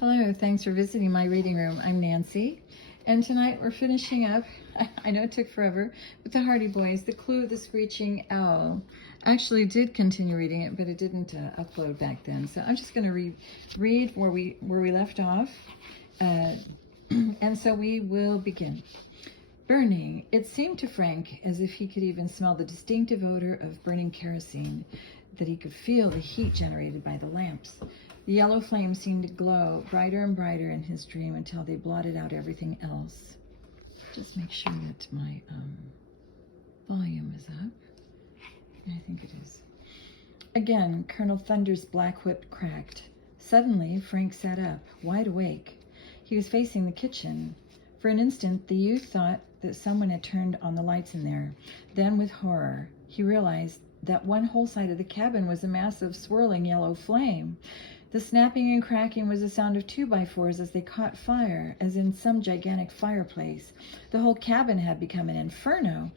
Hello, thanks for visiting my reading room. I'm Nancy, and tonight we're finishing up, I know it took forever, with the Hardy Boys, The Clue of the Screeching Owl. I actually did continue reading it, but it didn't upload back then, so I'm just going to read where we left off, and so we will begin. Burning. It seemed to Frank as if he could even smell the distinctive odor of burning kerosene, that he could feel the heat generated by the lamps. The yellow flames seemed to glow brighter and brighter in his dream until they blotted out everything else. Just make sure that my volume is up. I think it is. Again, Colonel Thunder's black whip cracked. Suddenly, Frank sat up, wide awake. He was facing the kitchen. For an instant, the youth thought that someone had turned on the lights in there. Then, with horror, he realized that one whole side of the cabin was a mass of swirling yellow flame. The snapping and cracking was the sound of 2x4s as they caught fire, as in some gigantic fireplace. The whole cabin had become an inferno.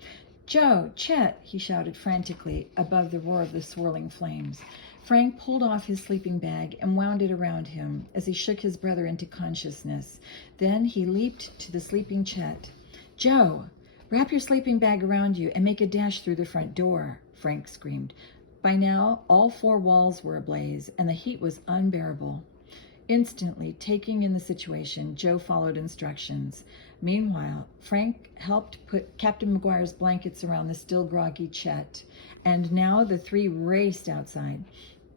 "Joe! Chet!" he shouted frantically above the roar of the swirling flames. Frank pulled off his sleeping bag and wound it around him as he shook his brother into consciousness. Then he leaped to the sleeping Chet. "Joe! Wrap your sleeping bag around you and make a dash through the front door," Frank screamed. By now, all four walls were ablaze, and the heat was unbearable. Instantly, taking in the situation, Joe followed instructions. Meanwhile, Frank helped put Captain McGuire's blankets around the still groggy Chet, and now the three raced outside.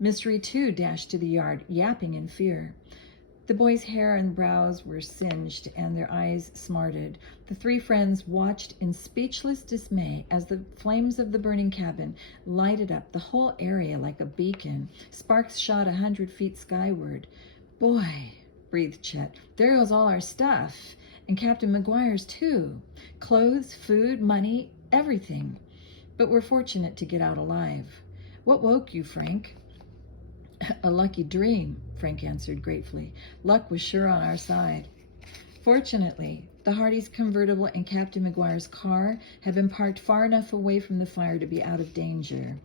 Mystery, too, dashed to the yard, yapping in fear. The boys' hair and brows were singed, and their eyes smarted. The three friends watched in speechless dismay as the flames of the burning cabin lighted up the whole area like a beacon. Sparks shot 100 feet skyward. "Boy," breathed Chet, "there goes all our stuff, and Captain McGuire's too. Clothes, food, money, everything. But we're fortunate to get out alive. What woke you, Frank?" "A lucky dream," Frank answered gratefully. "Luck was sure on our side." Fortunately, the Hardys' convertible and Captain McGuire's car had been parked far enough away from the fire to be out of danger.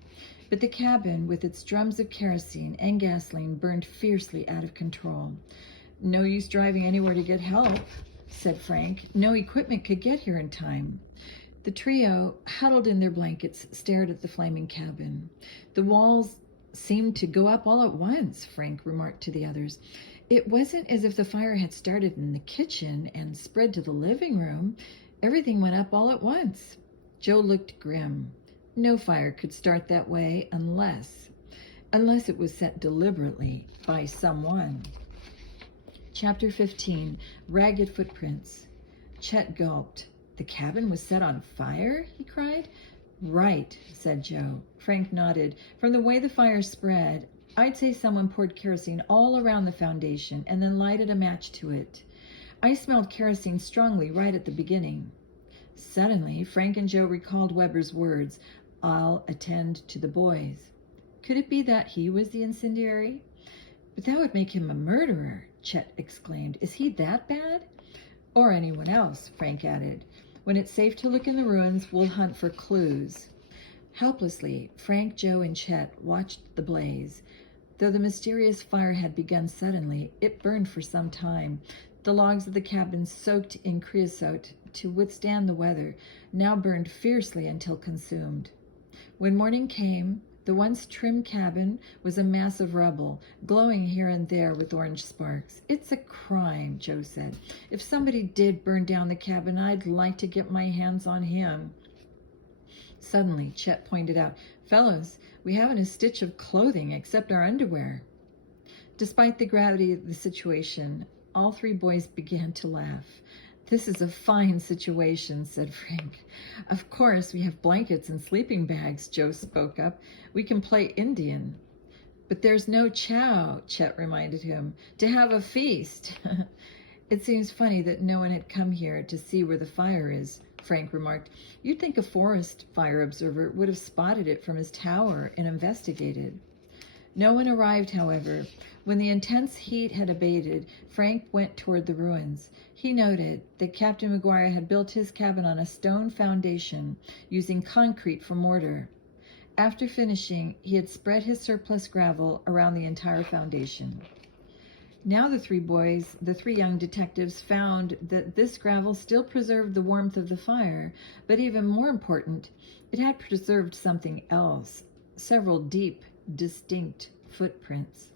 But the cabin, with its drums of kerosene and gasoline, burned fiercely out of control. "No use driving anywhere to get help," said Frank. "No equipment could get here in time." The trio, huddled in their blankets, stared at the flaming cabin. "The walls seemed to go up all at once," Frank remarked to the others. "It wasn't as if the fire had started in the kitchen and spread to the living room. Everything went up all at once." Joe looked grim. No fire could start that way unless it was set deliberately by someone. Chapter 15, Ragged Footprints. Chet gulped. "The cabin was set on fire?" he cried. "Right," said Joe. Frank nodded. "From the way the fire spread, I'd say someone poured kerosene all around the foundation and then lighted a match to it. I smelled kerosene strongly right at the beginning." Suddenly, Frank and Joe recalled Weber's words, "I'll attend to the boys." Could it be that he was the incendiary? "But that would make him a murderer," Chet exclaimed. "Is he that bad?" "Or anyone else," Frank added. "When it's safe to look in the ruins, we'll hunt for clues." Helplessly, Frank, Joe, and Chet watched the blaze. Though the mysterious fire had begun suddenly, it burned for some time. The logs of the cabin, soaked in creosote to withstand the weather, now burned fiercely until consumed. When morning came, the once trim cabin was a mass of rubble, glowing here and there with orange sparks. "It's a crime," Joe said. "If somebody did burn down the cabin, I'd like to get my hands on him." Suddenly, Chet pointed out, "Fellows, we haven't a stitch of clothing except our underwear." Despite the gravity of the situation, all three boys began to laugh. "This is a fine situation," said Frank. "Of course, we have blankets and sleeping bags," Joe spoke up. "We can play Indian." "But there's no chow," Chet reminded him, "to have a feast." "It seems funny that no one had come here to see where the fire is," Frank remarked. "You'd think a forest fire observer would have spotted it from his tower and investigated." No one arrived, however. When the intense heat had abated, Frank went toward the ruins. He noted that Captain McGuire had built his cabin on a stone foundation, using concrete for mortar. After finishing, he had spread his surplus gravel around the entire foundation. Now the three young detectives found that this gravel still preserved the warmth of the fire, but even more important, it had preserved something else, several deep, distinct footprints.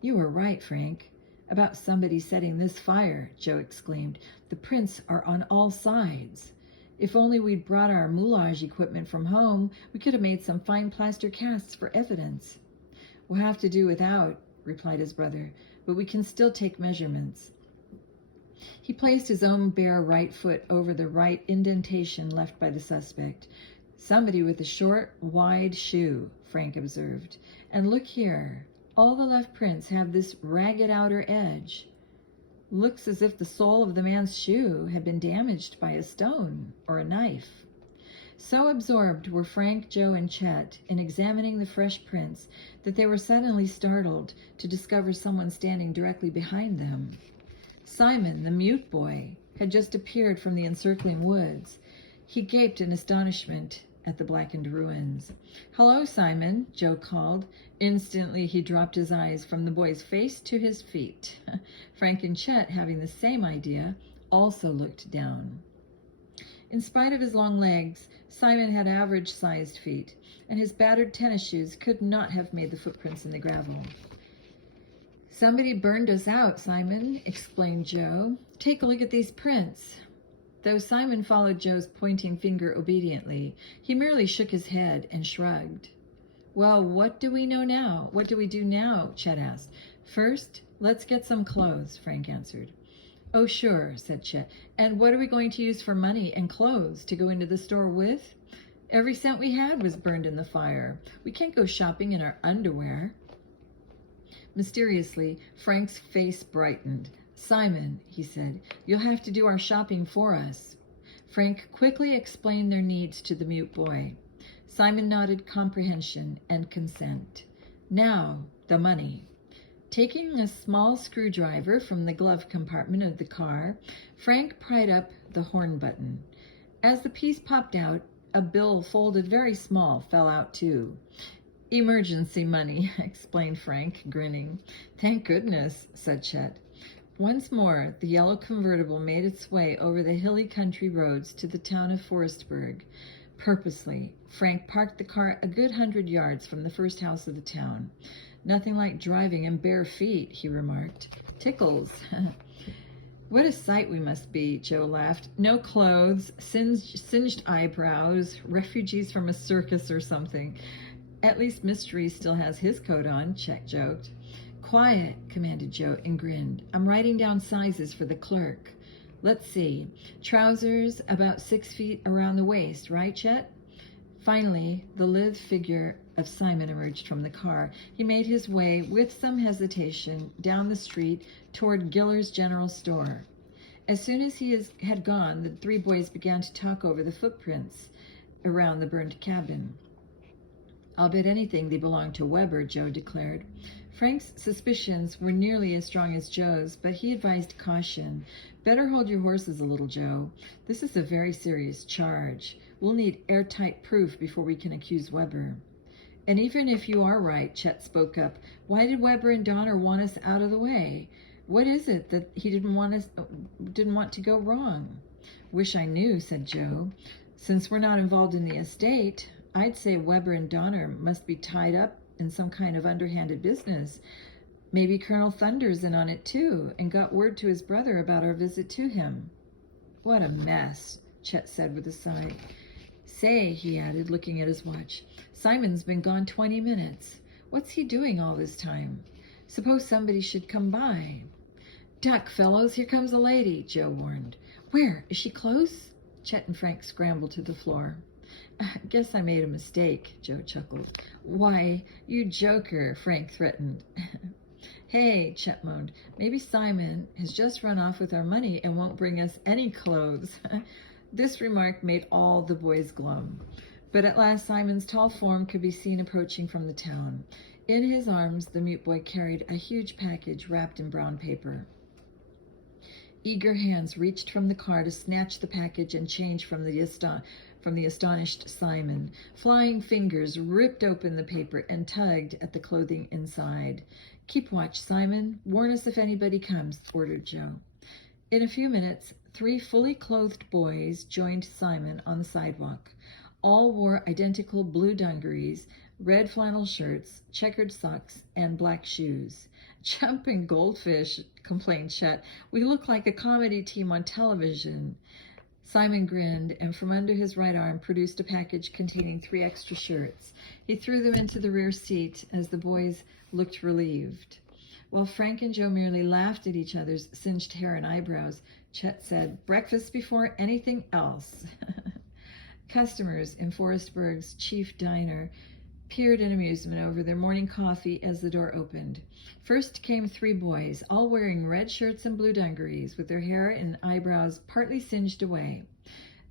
"You were right, Frank, about somebody setting this fire," Joe exclaimed. "The prints are on all sides. If only we'd brought our moulage equipment from home, we could have made some fine plaster casts for evidence." "We'll have to do without," replied his brother, "but we can still take measurements." He placed his own bare right foot over the right indentation left by the suspect. "Somebody with a short, wide shoe," Frank observed. "And look here, all the left prints have this ragged outer edge. Looks as if the sole of the man's shoe had been damaged by a stone or a knife." So absorbed were Frank, Joe, and Chet in examining the fresh prints that they were suddenly startled to discover someone standing directly behind them. Simon, the mute boy, had just appeared from the encircling woods. He gaped in astonishment at the blackened ruins. "Hello, Simon," Joe called. Instantly he dropped his eyes from the boy's face to his feet. Frank and Chet, having the same idea, also looked down. In spite of his long legs, Simon had average-sized feet, and his battered tennis shoes could not have made the footprints in the gravel. "Somebody burned us out, Simon," explained Joe. "Take a look at these prints." Though Simon followed Joe's pointing finger obediently, he merely shook his head and shrugged. "Well, what do we know now? What do we do now?" Chet asked. "First, let's get some clothes," Frank answered. "Oh, sure," said Chet. "And what are we going to use for money and clothes to go into the store with? Every cent we had was burned in the fire. We can't go shopping in our underwear." Mysteriously, Frank's face brightened. "Simon," he said, "you'll have to do our shopping for us." Frank quickly explained their needs to the mute boy. Simon nodded comprehension and consent. Now, the money. Taking a small screwdriver from the glove compartment of the car, Frank pried up the horn button. As the piece popped out, a bill folded very small fell out too. "Emergency money," explained Frank, grinning. "Thank goodness," said Chet. Once more, the yellow convertible made its way over the hilly country roads to the town of Forestburg. Purposely, Frank parked the car a good 100 yards from the first house of the town. "Nothing like driving in bare feet," he remarked. "Tickles." "What a sight we must be," Joe laughed. "No clothes, singed eyebrows, refugees from a circus or something. At least Mystery still has his coat on," Chet joked. "Quiet," commanded Joe and grinned. "I'm writing down sizes for the clerk. Let's see. Trousers about 6 feet around the waist, right, Chet?" Finally, the lithe figure of Simon emerged from the car. He made his way, with some hesitation, down the street toward Giller's General Store. As soon as he had gone, the three boys began to talk over the footprints around the burned cabin. "I'll bet anything they belong to Weber," Joe declared. Frank's suspicions were nearly as strong as Joe's, but he advised caution. "Better hold your horses a little, Joe. This is a very serious charge. We'll need airtight proof before we can accuse Weber." "And even if you are right," Chet spoke up, "why did Weber and Donner want us out of the way? What is it that he didn't want to go wrong?" "Wish I knew," said Joe. "Since we're not involved in the estate, I'd say Weber and Donner must be tied up in some kind of underhanded business. Maybe Colonel Thunder's in on it too, and got word to his brother about our visit to him." "What a mess," Chet said with a sigh. "Say," he added, looking at his watch, "Simon's been gone 20 minutes. What's he doing all this time? Suppose somebody should come by." "Duck, fellows, here comes a lady," Joe warned. "Where? Is she close?" Chet and Frank scrambled to the floor. "I guess I made a mistake," Joe chuckled. "Why, you joker," Frank threatened. "Hey," Chet moaned, "maybe Simon has just run off with our money and won't bring us any clothes." This remark made all the boys glum. But at last Simon's tall form could be seen approaching from the town. In his arms, the mute boy carried a huge package wrapped in brown paper. Eager hands reached from the car to snatch the package and change from the astonished Simon. Flying fingers ripped open the paper and tugged at the clothing inside. Keep watch, Simon. Warn us if anybody comes, ordered Joe. In a few minutes, 3 fully clothed boys joined Simon on the sidewalk. All wore identical blue dungarees, red flannel shirts, checkered socks, and black shoes. Jumping goldfish, complained Chet. We look like a comedy team on television. Simon grinned, and from under his right arm produced a package containing 3 extra shirts. He threw them into the rear seat as the boys looked relieved. While Frank and Joe merely laughed at each other's singed hair and eyebrows, Chet said, "Breakfast before anything else." Customers in Forestburg's chief diner peered in amusement over their morning coffee as the door opened. First came 3 boys, all wearing red shirts and blue dungarees, with their hair and eyebrows partly singed away.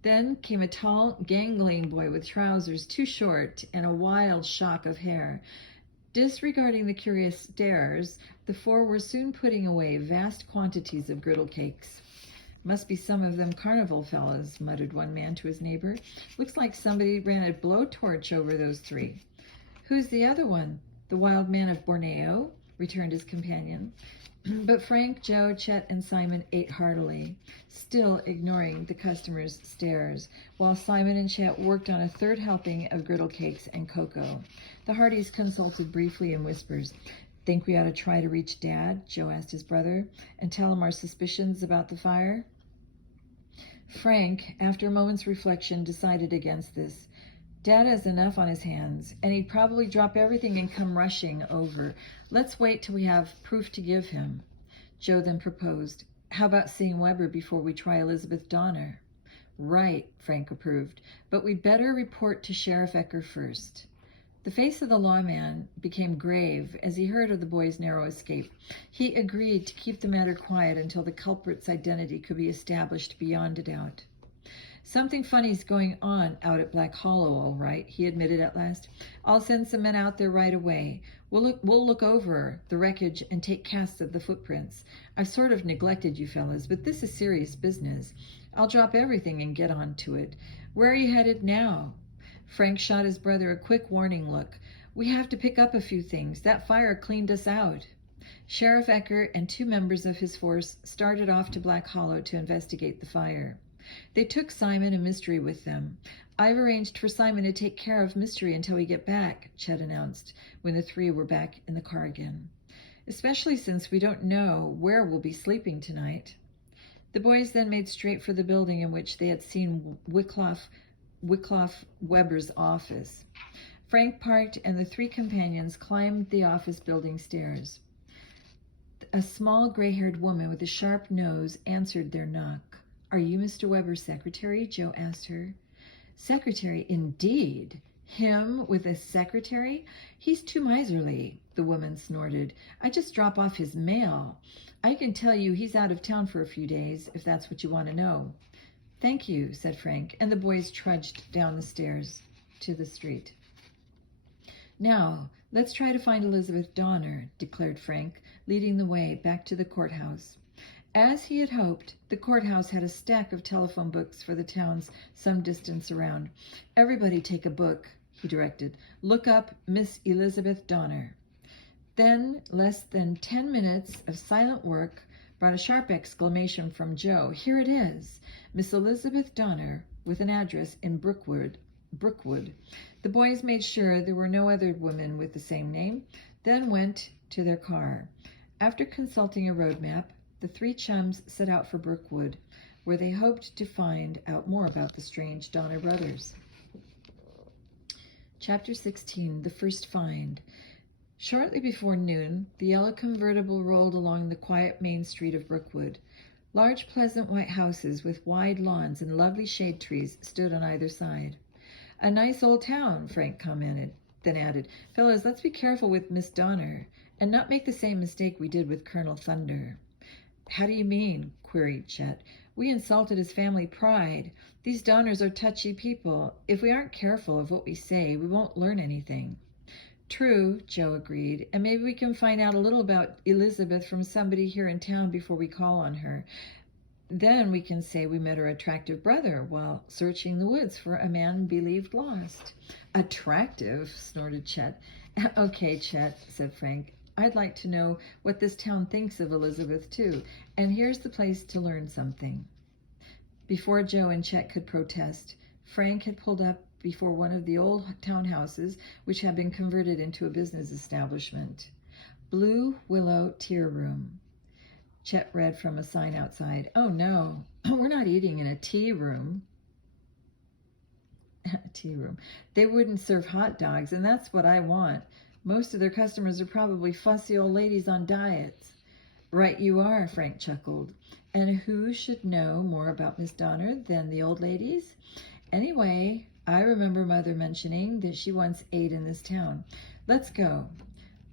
Then came a tall, gangling boy with trousers too short and a wild shock of hair. Disregarding the curious stares, the 4 were soon putting away vast quantities of griddle cakes. "Must be some of them carnival fellas," muttered one man to his neighbor. "Looks like somebody ran a blowtorch over those 3. "Who's the other one? The wild man of Borneo?" returned his companion. But Frank, Joe, Chet, and Simon ate heartily, still ignoring the customers' stares, while Simon and Chet worked on a 3rd helping of griddle cakes and cocoa. The Hardys consulted briefly in whispers. "Think we ought to try to reach Dad?" Joe asked his brother, "and tell him our suspicions about the fire?" Frank, after a moment's reflection, decided against this. Dad has enough on his hands, and he'd probably drop everything and come rushing over. Let's wait till we have proof to give him. Joe then proposed, "How about seeing Weber before we try Elizabeth Donner?" "Right," Frank approved, "but we'd better report to Sheriff Ecker first." The face of the lawman became grave as he heard of the boy's narrow escape. He agreed to keep the matter quiet until the culprit's identity could be established beyond a doubt. "Something funny's going on out at Black Hollow, all right," he admitted at last. "I'll send some men out there right away. We'll look over the wreckage and take casts of the footprints. I've sort of neglected you fellas, but this is serious business. I'll drop everything and get on to it. Where are you headed now?" Frank shot his brother a quick warning look. "We have to pick up a few things. That fire cleaned us out." Sheriff Ecker and 2 members of his force started off to Black Hollow to investigate the fire. They took Simon and Mystery with them. "I've arranged for Simon to take care of Mystery until we get back," Chet announced, when the 3 were back in the car again. "Especially since we don't know where we'll be sleeping tonight." The boys then made straight for the building in which they had seen Wyckoff Weber's office. Frank parked, and the 3 companions climbed the office building stairs. A small gray-haired woman with a sharp nose answered their knock. "Are you Mr. Weber's secretary?" Joe asked her. "Secretary, indeed. Him with a secretary? He's too miserly," the woman snorted. "I just drop off his mail. I can tell you he's out of town for a few days, if that's what you want to know." "Thank you," said Frank, and the boys trudged down the stairs to the street. "Now, let's try to find Elizabeth Donner," declared Frank, leading the way back to the courthouse. As he had hoped, the courthouse had a stack of telephone books for the towns some distance around. "Everybody take a book," he directed. "Look up Miss Elizabeth Donner." Then, less than 10 minutes of silent work brought a sharp exclamation from Joe. "Here it is, Miss Elizabeth Donner, with an address in Brookwood. The boys made sure there were no other women with the same name, then went to their car. After consulting a road map, the 3 chums set out for Brookwood, where they hoped to find out more about the strange Donner brothers. Chapter 16, The First Find. Shortly before noon, the yellow convertible rolled along the quiet main street of Brookwood. Large, pleasant white houses with wide lawns and lovely shade trees stood on either side. "A nice old town," Frank commented, then added, "Fellows, let's be careful with Miss Donner, and not make the same mistake we did with Colonel Thunder." "How do you mean?" queried Chet. "We insulted his family pride. These Donners are touchy people. If we aren't careful of what we say, we won't learn anything." "True," Joe agreed, "and maybe we can find out a little about Elizabeth from somebody here in town before we call on her. Then we can say we met her attractive brother while searching the woods for a man believed lost." "Attractive?" snorted Chet. "Okay, Chet," said Frank. I'd like to know what this town thinks of Elizabeth, too. And here's the place to learn something. Before Joe and Chet could protest, Frank had pulled up before one of the old townhouses, which had been converted into a business establishment. Blue Willow Tea Room. Chet read from a sign outside. Oh no, we're not eating in a tea room. Tea room. They wouldn't serve hot dogs, and that's what I want. Most of their customers are probably fussy old ladies on diets. Right you are, Frank chuckled. And who should know more about Miss Donner than the old ladies? Anyway, I remember Mother mentioning that she once ate in this town. Let's go.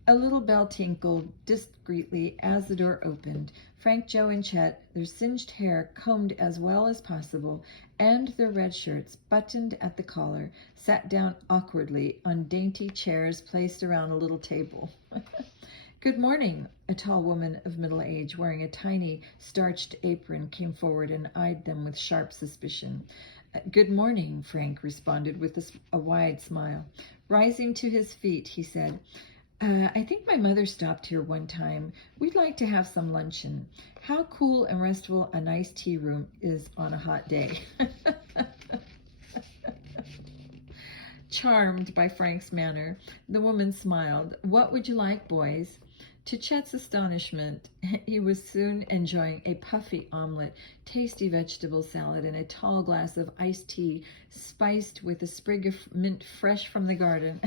A little bell tinkled discreetly as the door opened. Frank, Joe, and Chet, their singed hair combed as well as possible, and their red shirts buttoned at the collar, sat down awkwardly on dainty chairs placed around a little table. Good morning. A tall woman of middle age, wearing a tiny, starched apron, came forward and eyed them with sharp suspicion. Good morning, Frank responded with a wide smile. Rising to his feet, he said, I think my mother stopped here one time. We'd like to have some luncheon. How cool and restful a nice tea room is on a hot day. Charmed by Frank's manner, the woman smiled. What would you like, boys? To Chet's astonishment, he was soon enjoying a puffy omelet, tasty vegetable salad, and a tall glass of iced tea spiced with a sprig of mint fresh from the garden.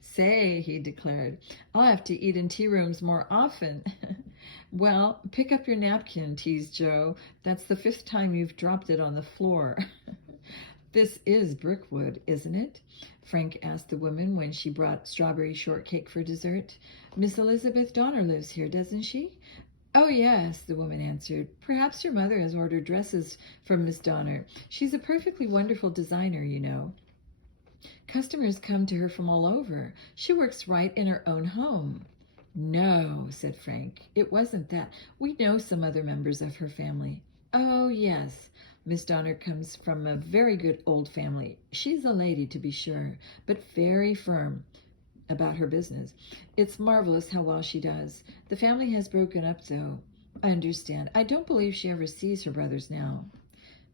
Say, he declared, I'll have to eat in tea rooms more often. Well, pick up your napkin, teased Joe. That's the 5th time you've dropped it on the floor. This is Brickwood, isn't it? Frank asked the woman when she brought strawberry shortcake for dessert. Miss Elizabeth Donner lives here, doesn't she? Oh, yes, the woman answered. Perhaps your mother has ordered dresses from Miss Donner. She's a perfectly wonderful designer, you know. Customers come to her from all over. She works right in her own home. No, said Frank. It wasn't that. We know some other members of her family. Oh, yes. Miss Donner comes from a very good old family. She's a lady, to be sure, but very firm about her business. It's marvelous how well she does. The family has broken up, though. I understand. I don't believe she ever sees her brothers now.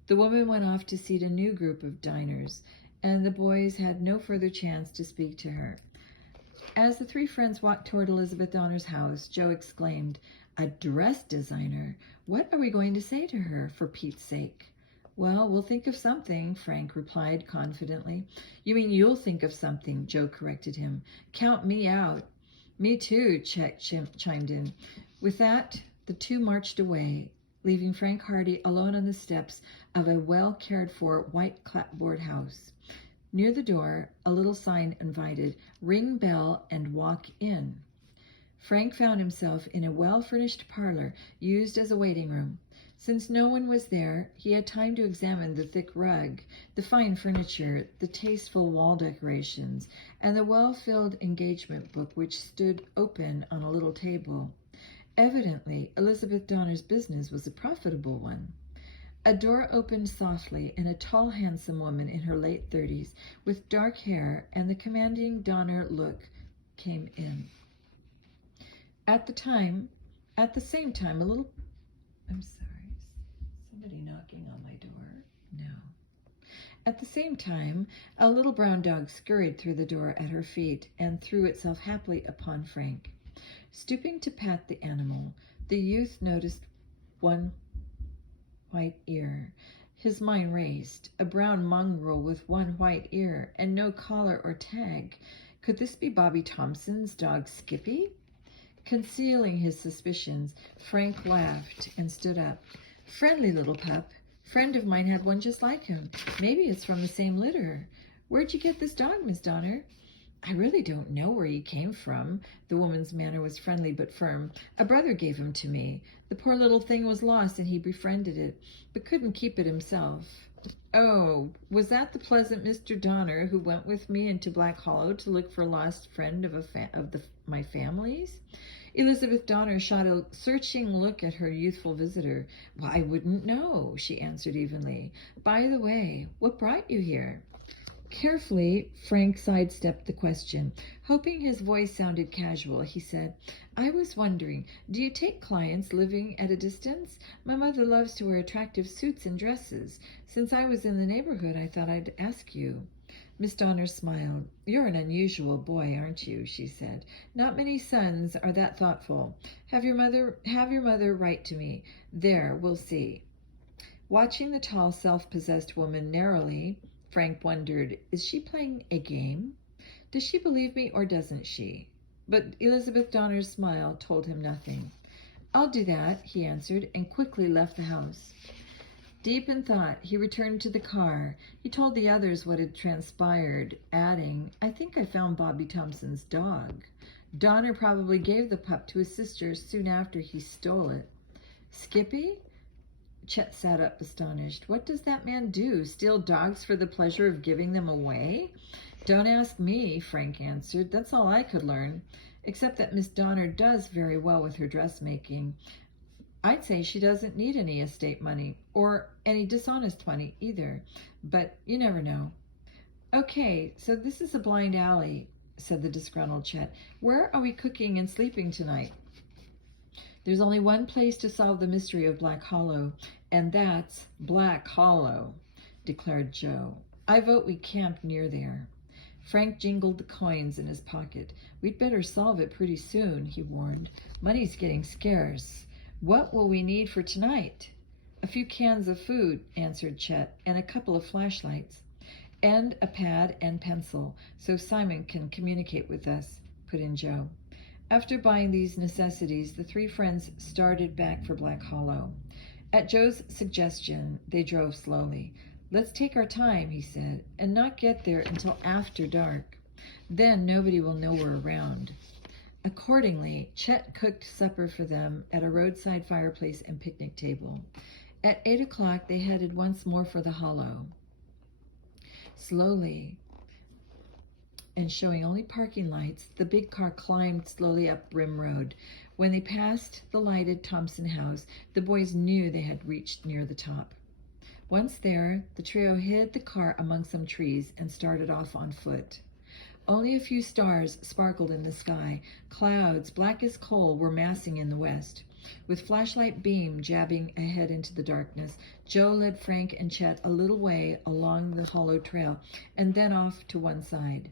The woman went off to seat a new group of diners, and the boys had no further chance to speak to her. As the 3 friends walked toward Elizabeth Donner's house, Joe exclaimed, A dress designer? What are we going to say to her, for Pete's sake? Well, we'll think of something, Frank replied confidently. You mean you'll think of something, Joe corrected him. Count me out. Me too, Chet chimed in. With that, the 2 marched away, leaving Frank Hardy alone on the steps of a well-cared-for white clapboard house. Near the door, a little sign invited, Ring bell and walk in. Frank found himself in a well-furnished parlor used as a waiting room. Since no one was there, he had time to examine the thick rug, the fine furniture, the tasteful wall decorations, and the well-filled engagement book which stood open on a little table. Evidently, Elizabeth Donner's business was a profitable one. A door opened softly, and a tall, handsome woman in her late 30s, with dark hair and the commanding Donner look, came in. At the same time, somebody knocking on my door? No. At the same time, a little brown dog scurried through the door at her feet and threw itself happily upon Frank. Stooping to pat the animal, the youth noticed one white ear. His mind raced. A brown mongrel with one white ear and no collar or tag. Could this be Bobby Thompson's dog Skippy? Concealing his suspicions, Frank laughed and stood up. Friendly little pup. Friend of mine had one just like him. Maybe it's from the same litter. Where'd you get this dog, Miss Donner? I really don't know where he came from. The woman's manner was friendly but firm. A brother gave him to me. The poor little thing was lost and he befriended it, but couldn't keep it himself. Oh, was that the pleasant Mr. Donner who went with me into Black Hollow to look for a lost friend of my family's? Elizabeth Donner shot a searching look at her youthful visitor. Why, I wouldn't know, she answered evenly. By the way, what brought you here? Carefully, Frank sidestepped the question. Hoping his voice sounded casual, he said, I was wondering, do you take clients living at a distance? My mother loves to wear attractive suits and dresses. Since I was in the neighborhood, I thought I'd ask you. Miss Donner smiled. You're an unusual boy, aren't you? She said. Not many sons are that thoughtful. Have your mother write to me. There, we'll see. Watching the tall, self-possessed woman narrowly, Frank wondered, is she playing a game? Does she believe me or doesn't she? But Elizabeth Donner's smile told him nothing. I'll do that, he answered, and quickly left the house. Deep in thought, he returned to the car. He told the others what had transpired, adding, I think I found Bobby Thompson's dog. Donner probably gave the pup to his sister soon after he stole it. Skippy? Chet sat up astonished. What does that man do? Steal dogs for the pleasure of giving them away? Don't ask me, Frank answered. That's all I could learn. Except that Miss Donner does very well with her dressmaking. I'd say she doesn't need any estate money, or any dishonest money either. But you never know. Okay, so this is a blind alley, said the disgruntled Chet. Where are we cooking and sleeping tonight? There's only one place to solve the mystery of Black Hollow, and that's Black Hollow, declared Joe. I vote we camp near there. Frank jingled the coins in his pocket. We'd better solve it pretty soon, he warned. Money's getting scarce. What will we need for tonight? A few cans of food, answered Chet, and a couple of flashlights. And a pad and pencil, so Simon can communicate with us, put in Joe. After buying these necessities, the three friends started back for Black Hollow. At Joe's suggestion, they drove slowly. Let's take our time, he said, and not get there until after dark. Then nobody will know we're around. Accordingly, Chet cooked supper for them at a roadside fireplace and picnic table. At 8 o'clock, they headed once more for the hollow. Slowly, and showing only parking lights, the big car climbed slowly up Brim Road. When they passed the lighted Thompson house, the boys knew they had reached near the top. Once there, the trio hid the car among some trees and started off on foot. Only a few stars sparkled in the sky. Clouds, black as coal, were massing in the west. With flashlight beam jabbing ahead into the darkness, Joe led Frank and Chet a little way along the hollow trail and then off to one side.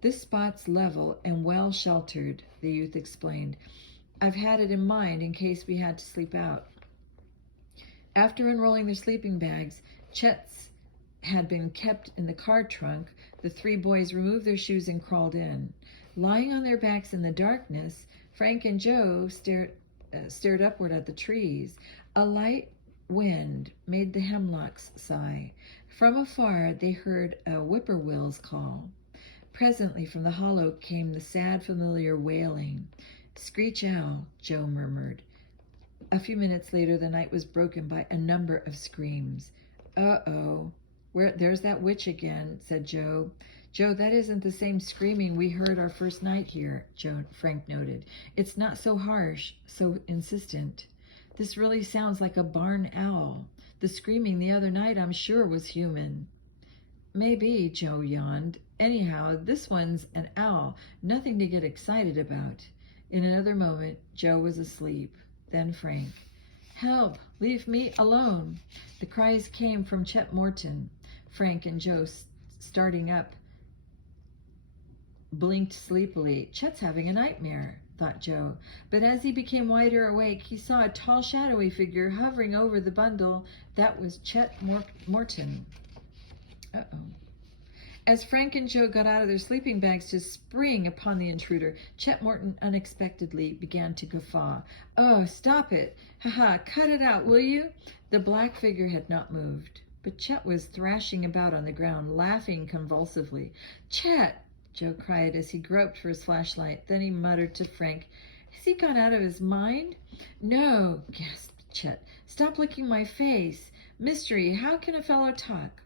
This spot's level and well sheltered, the youth explained. I've had it in mind in case we had to sleep out. After unrolling their sleeping bags, Chet's had been kept in the car trunk, the three boys removed their shoes and crawled in. Lying on their backs in the darkness, Frank and Joe stared upward at the trees. A light wind made the hemlocks sigh. From afar, they heard a whippoorwill's call. Presently, from the hollow came the sad, familiar wailing. Screech owl, Joe murmured. A few minutes later, the night was broken by a number of screams. Uh-oh. There's that witch again, said Joe. Joe, that isn't the same screaming we heard our first night here, Frank noted. It's not so harsh, so insistent. This really sounds like a barn owl. The screaming the other night, I'm sure, was human. Maybe, Joe yawned. Anyhow, this one's an owl, nothing to get excited about. In another moment, Joe was asleep. Then Frank. Help! Leave me alone! The cries came from Chet Morton. Frank and Joe, starting up, blinked sleepily. Chet's having a nightmare, thought Joe. But as he became wider awake, he saw a tall, shadowy figure hovering over the bundle. That was Chet Morton. Uh-oh. As Frank and Joe got out of their sleeping bags to spring upon the intruder, Chet Morton unexpectedly began to guffaw. Oh, stop it! Ha-ha, cut it out, will you? The black figure had not moved, but Chet was thrashing about on the ground, laughing convulsively. Chet! Joe cried as he groped for his flashlight. Then he muttered to Frank, has he gone out of his mind? No, gasped Chet. Stop licking my face. Mystery, how can a fellow talk?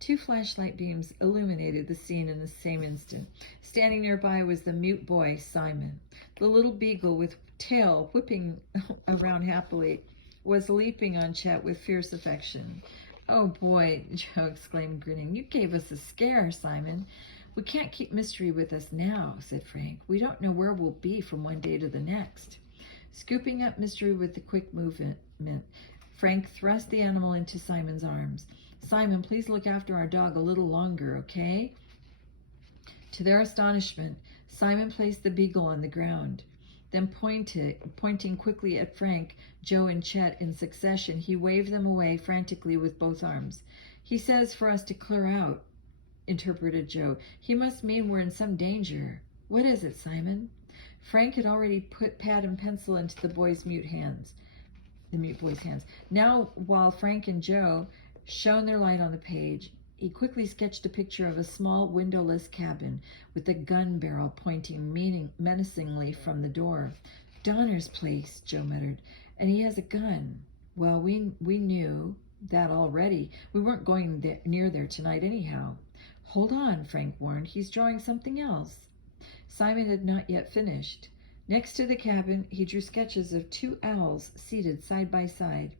Two flashlight beams illuminated the scene in the same instant. Standing nearby was the mute boy, Simon. The little beagle with tail whipping around happily was leaping on Chet with fierce affection. Oh boy, Joe exclaimed, grinning. You gave us a scare, Simon. We can't keep Mystery with us now, said Frank. We don't know where we'll be from one day to the next. Scooping up Mystery with a quick movement, Frank thrust the animal into Simon's arms. Simon, please look after our dog a little longer, okay? To their astonishment, Simon placed the beagle on the ground. Then pointing quickly at Frank, Joe, and Chet in succession, he waved them away frantically with both arms. He says for us to clear out, interpreted Joe. He must mean we're in some danger. What is it, Simon? Frank had already put pad and pencil into the mute boy's hands. Now, while Frank and Joe shone their light on the page, he quickly sketched a picture of a small windowless cabin with a gun barrel pointing menacingly from the door. Donner's place, Joe muttered, and he has a gun. Well, we knew that already. We weren't going near there tonight anyhow. Hold on, Frank warned. He's drawing something else. Simon had not yet finished. Next to the cabin, he drew sketches of two owls seated side by side.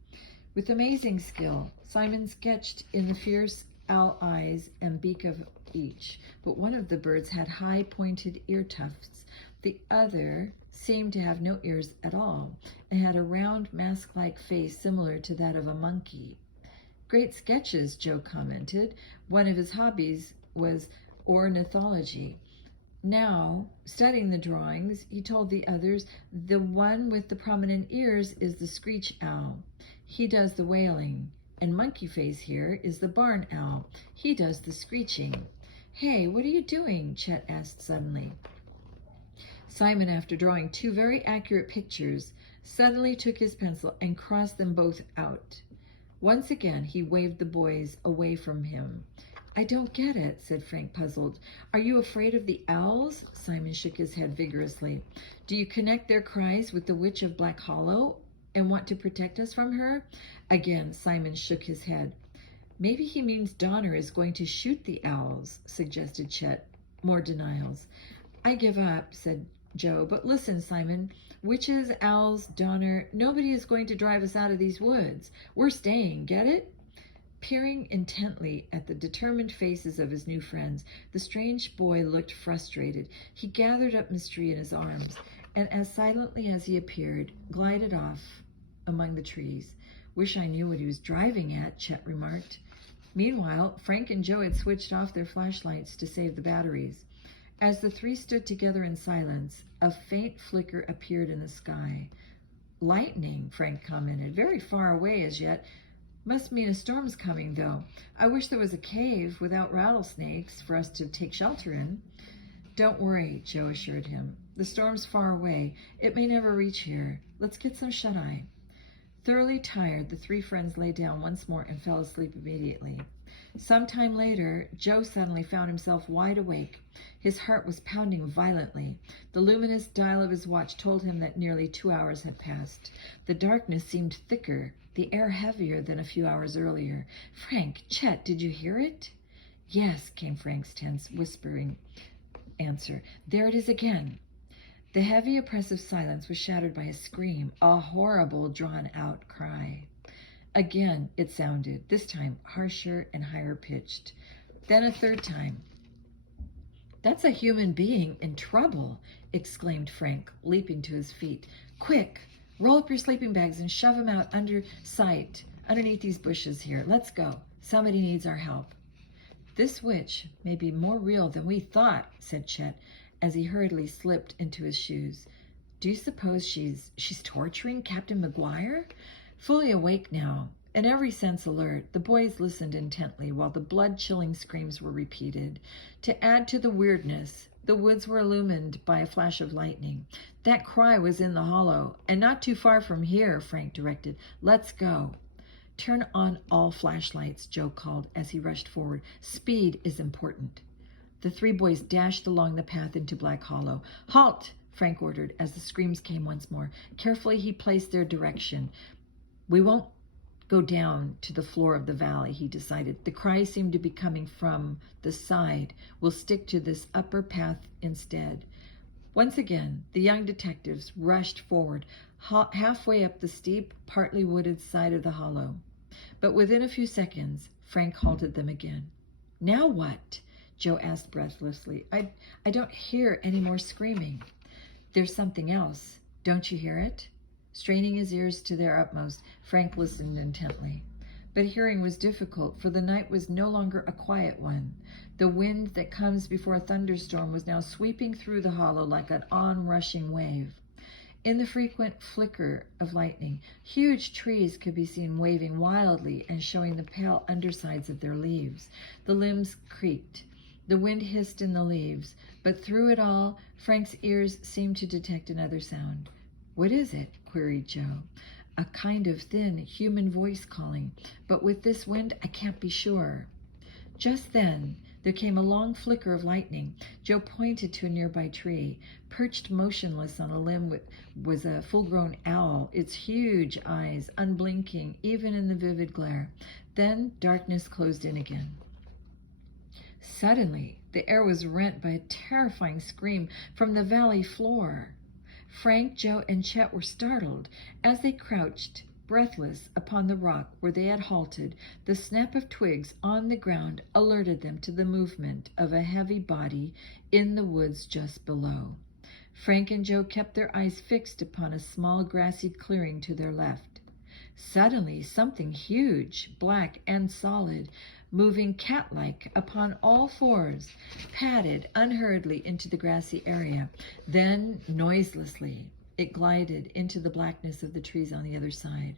With amazing skill, Simon sketched in the fierce owl eyes and beak of each, but one of the birds had high pointed ear tufts. The other seemed to have no ears at all, and had a round mask-like face similar to that of a monkey. Great sketches, Joe commented. One of his hobbies was ornithology. Now, studying the drawings, he told the others, the one with the prominent ears is the screech owl. He does the wailing. And Monkey Face here is the barn owl. He does the screeching. Hey, what are you doing? Chet asked suddenly. Simon, after drawing two very accurate pictures, suddenly took his pencil and crossed them both out. Once again, he waved the boys away from him. I don't get it, said Frank, puzzled. Are you afraid of the owls? Simon shook his head vigorously. Do you connect their cries with the Witch of Black Hollow and want to protect us from her? Again, Simon shook his head. Maybe he means Donner is going to shoot the owls, suggested Chet. More denials. I give up, said Joe. But listen, Simon, witches, owls, Donner, nobody is going to drive us out of these woods. We're staying, get it? Peering intently at the determined faces of his new friends, the strange boy looked frustrated. He gathered up Mystery in his arms, and as silently as he appeared, glided off among the trees. Wish I knew what he was driving at, Chet remarked. Meanwhile, Frank and Joe had switched off their flashlights to save the batteries. As the three stood together in silence, a faint flicker appeared in the sky. Lightning, Frank commented. Very far away as yet. Must mean a storm's coming, though. I wish there was a cave without rattlesnakes for us to take shelter in. Don't worry, Joe assured him. The storm's far away. It may never reach here. Let's get some shut-eye. Thoroughly tired, the three friends lay down once more and fell asleep immediately. Some time later, Joe suddenly found himself wide awake. His heart was pounding violently. The luminous dial of his watch told him that nearly 2 hours had passed. The darkness seemed thicker, the air heavier than a few hours earlier. Frank, Chet, did you hear it? Yes, came Frank's tense, whispering answer. There it is again. The heavy, oppressive silence was shattered by a scream, a horrible, drawn-out cry. Again it sounded, this time harsher and higher pitched. Then a third time. That's a human being in trouble, exclaimed Frank, leaping to his feet. Quick, roll up your sleeping bags and shove them out under sight, underneath these bushes here. Let's go. Somebody needs our help. This witch may be more real than we thought, said Chet, as he hurriedly slipped into his shoes. Do you suppose she's torturing Captain McGuire? Fully awake now, in every sense alert, the boys listened intently while the blood-chilling screams were repeated. To add to the weirdness, the woods were illumined by a flash of lightning. That cry was in the hollow, and not too far from here, Frank directed. Let's go. Turn on all flashlights, Joe called as he rushed forward. Speed is important. The three boys dashed along the path into Black Hollow. Halt, Frank ordered as the screams came once more. Carefully he placed their direction. We won't go down to the floor of the valley, he decided. The cries seem to be coming from the side. We'll stick to this upper path instead. Once again, the young detectives rushed forward, halfway up the steep, partly wooded side of the hollow. But within a few seconds, Frank halted them again. Now what? Joe asked breathlessly. I don't hear any more screaming. There's something else. Don't you hear it? Straining his ears to their utmost, Frank listened intently. But hearing was difficult, for the night was no longer a quiet one. The wind that comes before a thunderstorm was now sweeping through the hollow like an onrushing wave. In the frequent flicker of lightning, huge trees could be seen waving wildly and showing the pale undersides of their leaves. The limbs creaked. The wind hissed in the leaves, but through it all, Frank's ears seemed to detect another sound. What is it? Queried Joe. A kind of thin, human voice calling, but with this wind, I can't be sure. Just then, there came a long flicker of lightning. Joe pointed to a nearby tree. Perched motionless on a limb was a full-grown owl, its huge eyes unblinking even in the vivid glare. Then darkness closed in again. Suddenly, the air was rent by a terrifying scream from the valley floor. Frank, Joe, and Chet were startled. As they crouched, breathless, upon the rock where they had halted, the snap of twigs on the ground alerted them to the movement of a heavy body in the woods just below. Frank and Joe kept their eyes fixed upon a small grassy clearing to their left. Suddenly, something huge, black and solid, moving cat-like upon all fours, padded unhurriedly into the grassy area. Then, noiselessly, it glided into the blackness of the trees on the other side.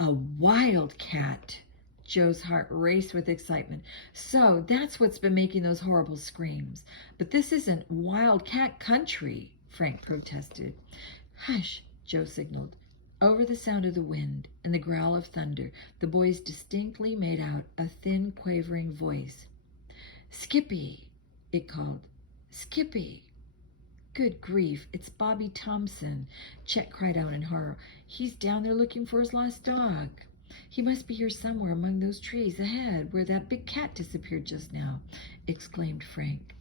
A wildcat! Joe's heart raced with excitement. So that's what's been making those horrible screams. But this isn't wildcat country, Frank protested. Hush, Joe signaled. Over the sound of the wind and the growl of thunder, the boys distinctly made out a thin, quavering voice. Skippy, it called. Skippy. Good grief, it's Bobby Thompson, Chet cried out in horror. He's down there looking for his lost dog. He must be here somewhere among those trees ahead where that big cat disappeared just now, exclaimed Frank.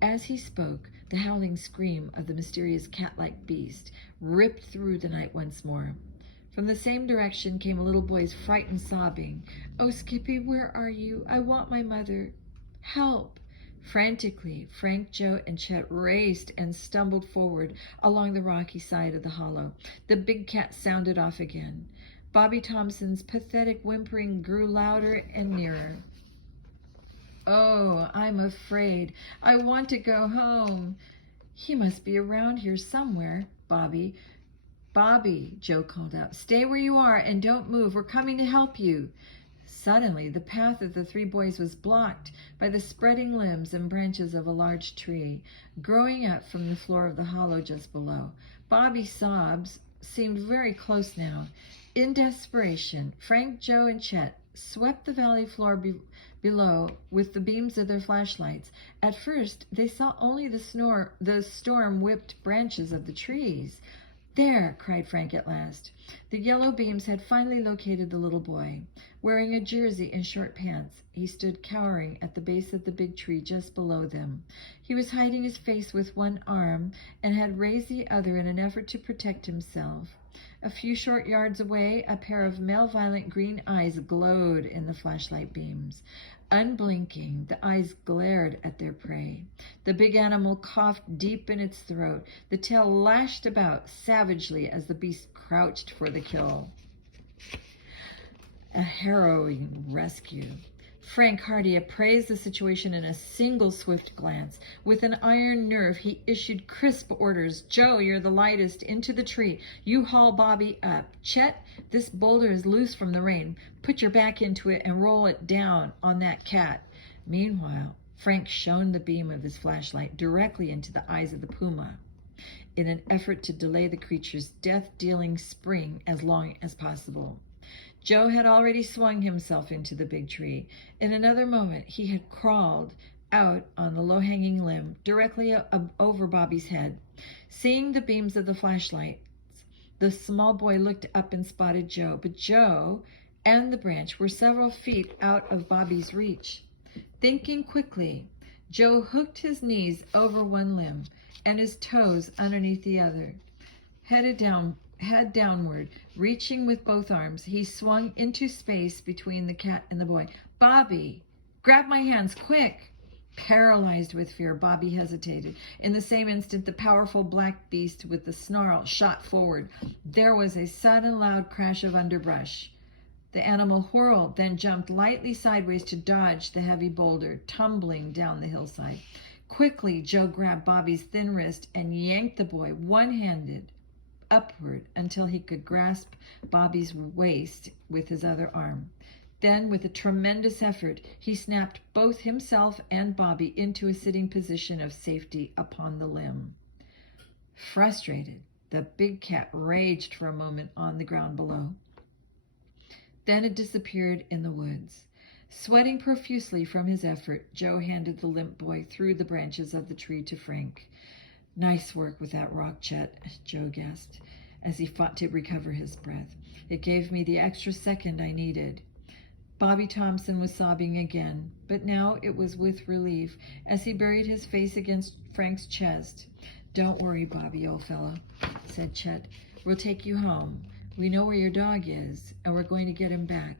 As he spoke, the howling scream of the mysterious cat-like beast ripped through the night once more. From the same direction came a little boy's frightened sobbing. Oh, Skippy, where are you? I want my mother. Help! Frantically, Frank, Joe, and Chet raced and stumbled forward along the rocky side of the hollow. The big cat sounded off again. Bobby Thompson's pathetic whimpering grew louder and nearer. Oh, I'm afraid. I want to go home. He must be around here somewhere, Bobby. Bobby, Joe called out, stay where you are and don't move. We're coming to help you. Suddenly, the path of the three boys was blocked by the spreading limbs and branches of a large tree, growing up from the floor of the hollow just below. Bobby's sobs seemed very close now. In desperation, Frank, Joe, and Chet swept the valley floor below with the beams of their flashlights. At first, they saw only the storm-whipped branches of the trees. There, cried Frank at last. The yellow beams had finally located the little boy. Wearing a jersey and short pants, he stood cowering at the base of the big tree just below them. He was hiding his face with one arm and had raised the other in an effort to protect himself. A few short yards away, a pair of malevolent green eyes glowed in the flashlight beams. Unblinking, the eyes glared at their prey. The big animal coughed deep in its throat. The tail lashed about savagely as the beast crouched for the kill. A harrowing rescue. Frank Hardy appraised the situation in a single swift glance. With an iron nerve, he issued crisp orders. Joe, you're the lightest. Into the tree. You haul Bobby up. Chet, this boulder is loose from the rain. Put your back into it and roll it down on that cat. Meanwhile, Frank shone the beam of his flashlight directly into the eyes of the puma in an effort to delay the creature's death-dealing spring as long as possible. Joe had already swung himself into the big tree. In another moment, he had crawled out on the low-hanging limb directly over Bobby's head. Seeing the beams of the flashlights, the small boy looked up and spotted Joe, but Joe and the branch were several feet out of Bobby's reach. Thinking quickly, Joe hooked his knees over one limb and his toes underneath the other. Headed down head downward, reaching with both arms. He swung into space between the cat and the boy. "Bobby, grab my hands, quick!" Paralyzed with fear, Bobby hesitated. In the same instant, the powerful black beast with the snarl shot forward. There was a sudden loud crash of underbrush. The animal whirled, then jumped lightly sideways to dodge the heavy boulder, tumbling down the hillside. Quickly, Joe grabbed Bobby's thin wrist and yanked the boy one-handed upward until he could grasp Bobby's waist with his other arm. Then, with a tremendous effort, he snapped both himself and Bobby into a sitting position of safety upon the limb. Frustrated, the big cat raged for a moment on the ground below. Then it disappeared in the woods. Sweating profusely from his effort, Joe handed the limp boy through the branches of the tree to Frank. "Nice work with that rock, Chet," Joe gasped as he fought to recover his breath. "It gave me the extra second I needed." Bobby Thompson was sobbing again, but now it was with relief as he buried his face against Frank's chest. "Don't worry, Bobby, old fellow," said Chet. "We'll take you home. We know where your dog is, and we're going to get him back."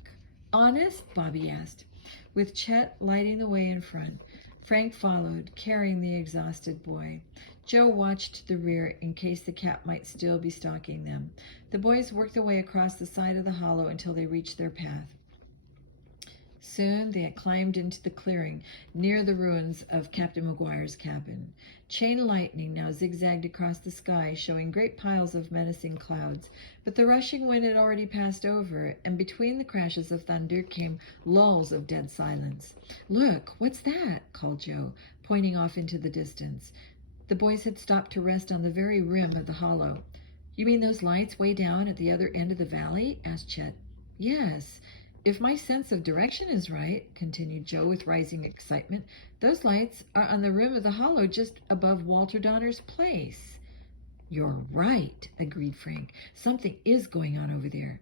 "Honest?" Bobby asked. With Chet lighting the way in front, Frank followed, carrying the exhausted boy. Joe watched to the rear in case the cat might still be stalking them. The boys worked their way across the side of the hollow until they reached their path. Soon they had climbed into the clearing near the ruins of Captain McGuire's cabin. Chain lightning now zigzagged across the sky, showing great piles of menacing clouds. But the rushing wind had already passed over, and between the crashes of thunder came lulls of dead silence. "Look, what's that?" called Joe, pointing off into the distance. The boys had stopped to rest on the very rim of the hollow. "You mean those lights way down at the other end of the valley?" asked Chet. "Yes. If my sense of direction is right," continued Joe with rising excitement, "those lights are on the rim of the hollow just above Walter Donner's place." "You're right," agreed Frank. "Something is going on over there.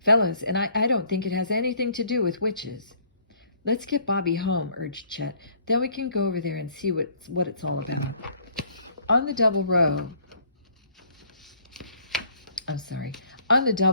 Fellows, and I don't think it has anything to do with witches." "Let's get Bobby home," urged Chet. "Then we can go over there and see what it's all about." On the double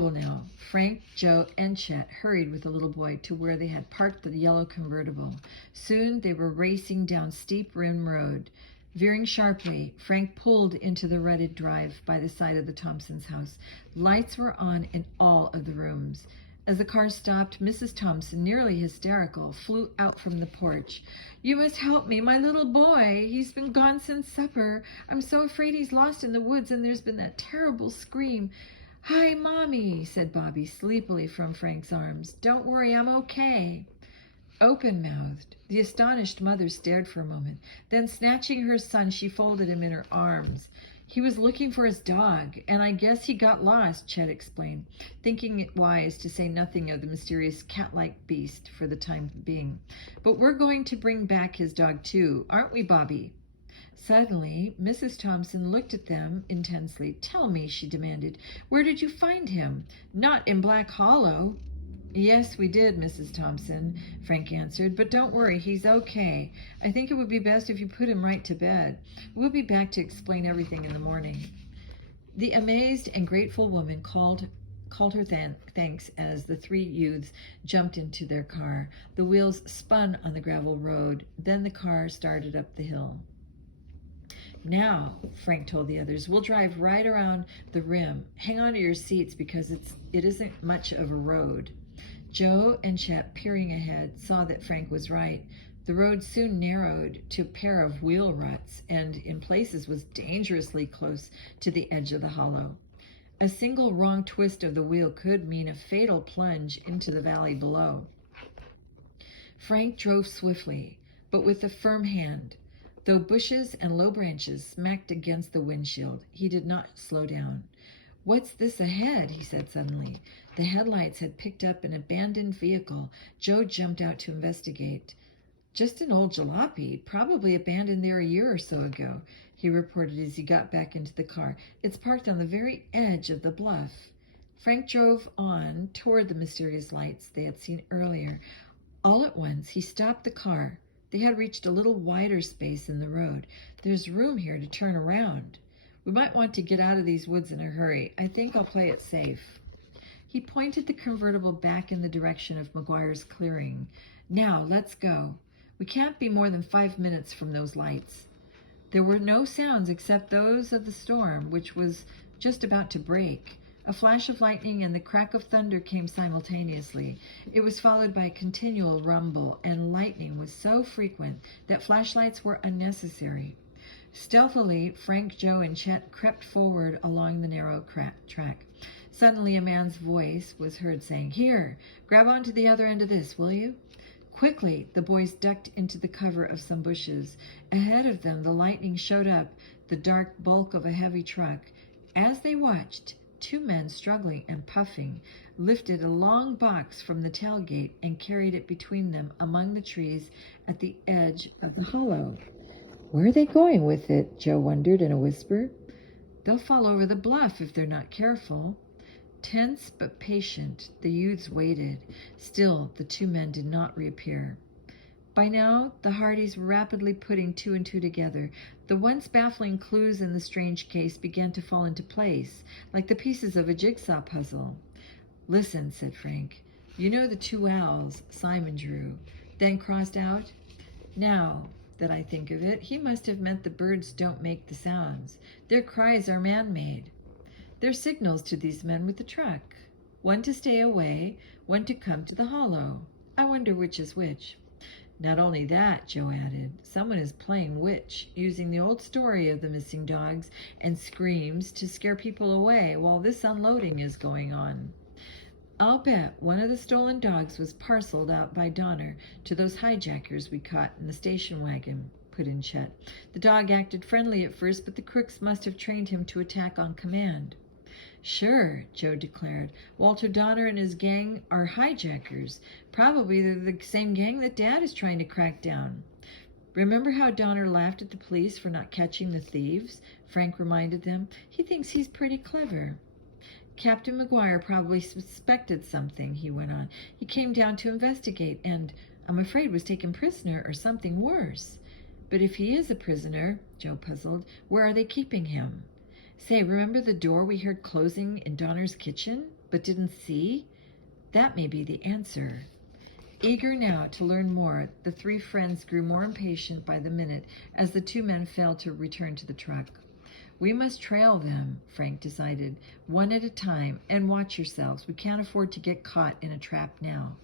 now, Frank, Joe, and Chet hurried with the little boy to where they had parked the yellow convertible. Soon they were racing down steep rim road. Veering sharply, Frank pulled into the rutted drive by the side of the Thompsons' house. Lights were on in all of the rooms. As the car stopped, Mrs. Thompson, nearly hysterical, flew out from the porch. "You must help me, my little boy. He's been gone since supper. I'm so afraid he's lost in the woods, and there's been that terrible scream." "Hi, Mommy," said Bobby sleepily from Frank's arms. "Don't worry, I'm okay." Open-mouthed, the astonished mother stared for a moment. Then, snatching her son, she folded him in her arms. "He was looking for his dog, and I guess he got lost," Chet explained, thinking it wise to say nothing of the mysterious cat-like beast for the time being. "But we're going to bring back his dog, too, aren't we, Bobby?" Suddenly, Mrs. Thompson looked at them intensely. "Tell me," she demanded, "where did you find him? Not in Black Hollow." "Yes, we did, Mrs. Thompson," Frank answered, "but don't worry, he's okay. I think it would be best if you put him right to bed. We'll be back to explain everything in the morning." The amazed and grateful woman called her thanks as the three youths jumped into their car. The wheels spun on the gravel road. Then the car started up the hill. "Now," Frank told the others, "we'll drive right around the rim. Hang on to your seats because it isn't much of a road." Joe and Chet, peering ahead, saw that Frank was right. The road soon narrowed to a pair of wheel ruts and in places was dangerously close to the edge of the hollow. A single wrong twist of the wheel could mean a fatal plunge into the valley below. Frank drove swiftly, but with a firm hand. Though bushes and low branches smacked against the windshield, he did not slow down. "What's this ahead?" he said suddenly. The headlights had picked up an abandoned vehicle. Joe jumped out to investigate. "Just an old jalopy, probably abandoned there a year or so ago," he reported as he got back into the car. "It's parked on the very edge of the bluff." Frank drove on toward the mysterious lights they had seen earlier. All at once, he stopped the car. They had reached a little wider space in the road. "There's room here to turn around." We might want to get out of these woods in a hurry. I think I'll play it safe. He pointed the convertible back in the direction of McGuire's clearing. Now, let's go. We can't be more than 5 minutes from those lights. There were no sounds except those of the storm, which was just about to break. A flash of lightning and the crack of thunder came simultaneously. It was followed by a continual rumble, and lightning was so frequent that flashlights were unnecessary. Stealthily, Frank, Joe, and Chet crept forward along the narrow track. Suddenly, a man's voice was heard saying, "Here, grab onto the other end of this, will you?" Quickly, the boys ducked into the cover of some bushes. Ahead of them, the lightning showed up, the dark bulk of a heavy truck. As they watched, 2 men, struggling and puffing, lifted a long box from the tailgate and carried it between them among the trees at the edge of the hollow. "Where are they going with it?" Joe wondered in a whisper. "They'll fall over the bluff if they're not careful." Tense but patient, the youths waited. Still, the 2 men did not reappear. By now, the Hardys were rapidly putting 2 and 2 together. The once baffling clues in the strange case began to fall into place, like the pieces of a jigsaw puzzle. "Listen," said Frank. "You know the 2 owls Simon drew, then crossed out? Now that I think of it, he must have meant the birds don't make the sounds. Their cries are man-made. They're signals to these men with the truck. One to stay away, one to come to the hollow. I wonder which is which." "Not only that," Joe added, "someone is playing witch, using the old story of the missing dogs and screams to scare people away while this unloading is going on." "I'll bet one of the stolen dogs was parceled out by Donner to those hijackers we caught in the station wagon," put in Chet. "The dog acted friendly at first, but the crooks must have trained him to attack on command." "Sure," Joe declared. "Walter Donner and his gang are hijackers. Probably they're the same gang that Dad is trying to crack down." "Remember how Donner laughed at the police for not catching the thieves?" Frank reminded them. "He thinks he's pretty clever." "Captain McGuire probably suspected something," he went on. "He came down to investigate and, I'm afraid, was taken prisoner or something worse." "But if he is a prisoner," Joe puzzled, "where are they keeping him? Say, remember the door we heard closing in Donner's kitchen, but didn't see? That may be the answer." Eager now to learn more, the 3 friends grew more impatient by the minute as the 2 men failed to return to the truck. "We must trail them," Frank decided, "one at a time, and watch yourselves. We can't afford to get caught in a trap now."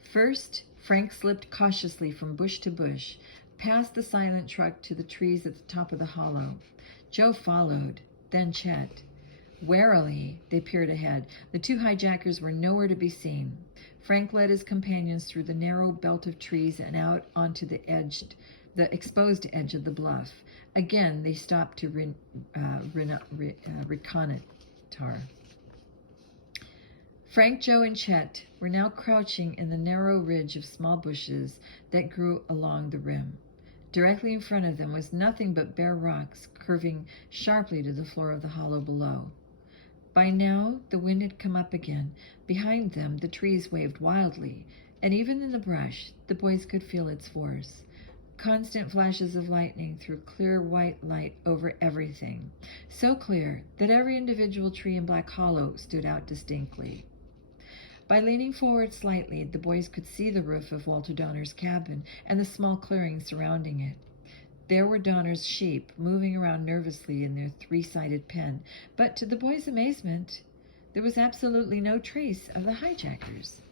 First, Frank slipped cautiously from bush to bush, past the silent truck to the trees at the top of the hollow. Joe followed, then Chet. Warily, they peered ahead. The 2 hijackers were nowhere to be seen. Frank led his companions through the narrow belt of trees and out onto the exposed edge of the bluff. Again, they stopped to reconnoiter. Frank, Joe, and Chet were now crouching in the narrow ridge of small bushes that grew along the rim. Directly in front of them was nothing but bare rocks curving sharply to the floor of the hollow below. By now, the wind had come up again. Behind them, the trees waved wildly, and even in the brush, the boys could feel its force. Constant flashes of lightning threw clear white light over everything, so clear that every individual tree in Black Hollow stood out distinctly. By leaning forward slightly, the boys could see the roof of Walter Donner's cabin and the small clearing surrounding it. There were Donner's sheep moving around nervously in their 3-sided pen, but to the boys' amazement, there was absolutely no trace of the hijackers.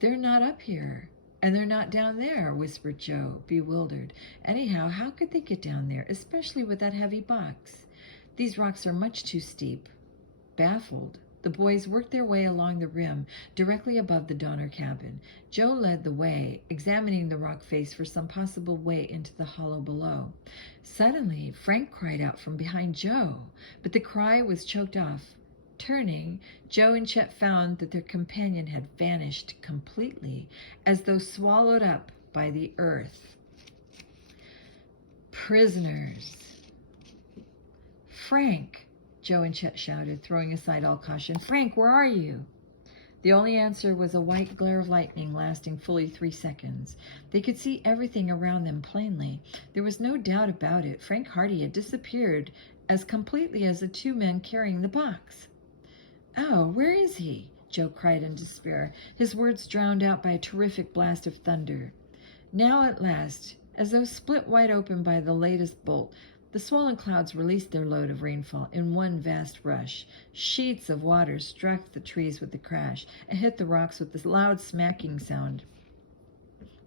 "They're not up here, and they're not down there," whispered Joe, bewildered. "Anyhow, how could they get down there, especially with that heavy box? These rocks are much too steep." Baffled, the boys worked their way along the rim, directly above the Donner cabin. Joe led the way, examining the rock face for some possible way into the hollow below. Suddenly, Frank cried out from behind Joe, but the cry was choked off. Turning, Joe and Chet found that their companion had vanished completely, as though swallowed up by the earth. "Prisoners!" "Frank!" Joe and Chet shouted, throwing aside all caution. "Frank, where are you?" The only answer was a white glare of lightning lasting fully 3 seconds. They could see everything around them plainly. There was no doubt about it. Frank Hardy had disappeared as completely as the 2 men carrying the box. "Oh, where is he?" Joe cried in despair, his words drowned out by a terrific blast of thunder. Now at last, as though split wide open by the latest bolt, the swollen clouds released their load of rainfall in one vast rush. Sheets of water struck the trees with a crash and hit the rocks with a loud smacking sound.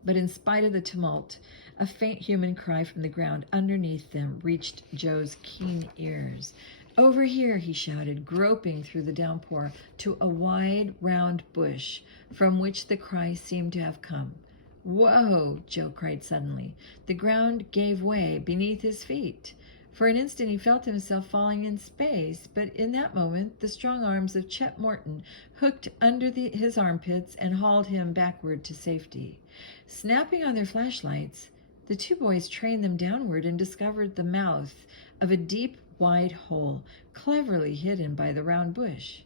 But in spite of the tumult, a faint human cry from the ground underneath them reached Joe's keen ears. "Over here," he shouted, groping through the downpour to a wide, round bush from which the cry seemed to have come. "Whoa!" Joe cried suddenly. The ground gave way beneath his feet. For an instant he felt himself falling in space, but in that moment the strong arms of Chet Morton hooked under his armpits and hauled him backward to safety. Snapping on their flashlights, the 2 boys trained them downward and discovered the mouth of a deep, wide hole, cleverly hidden by the round bush.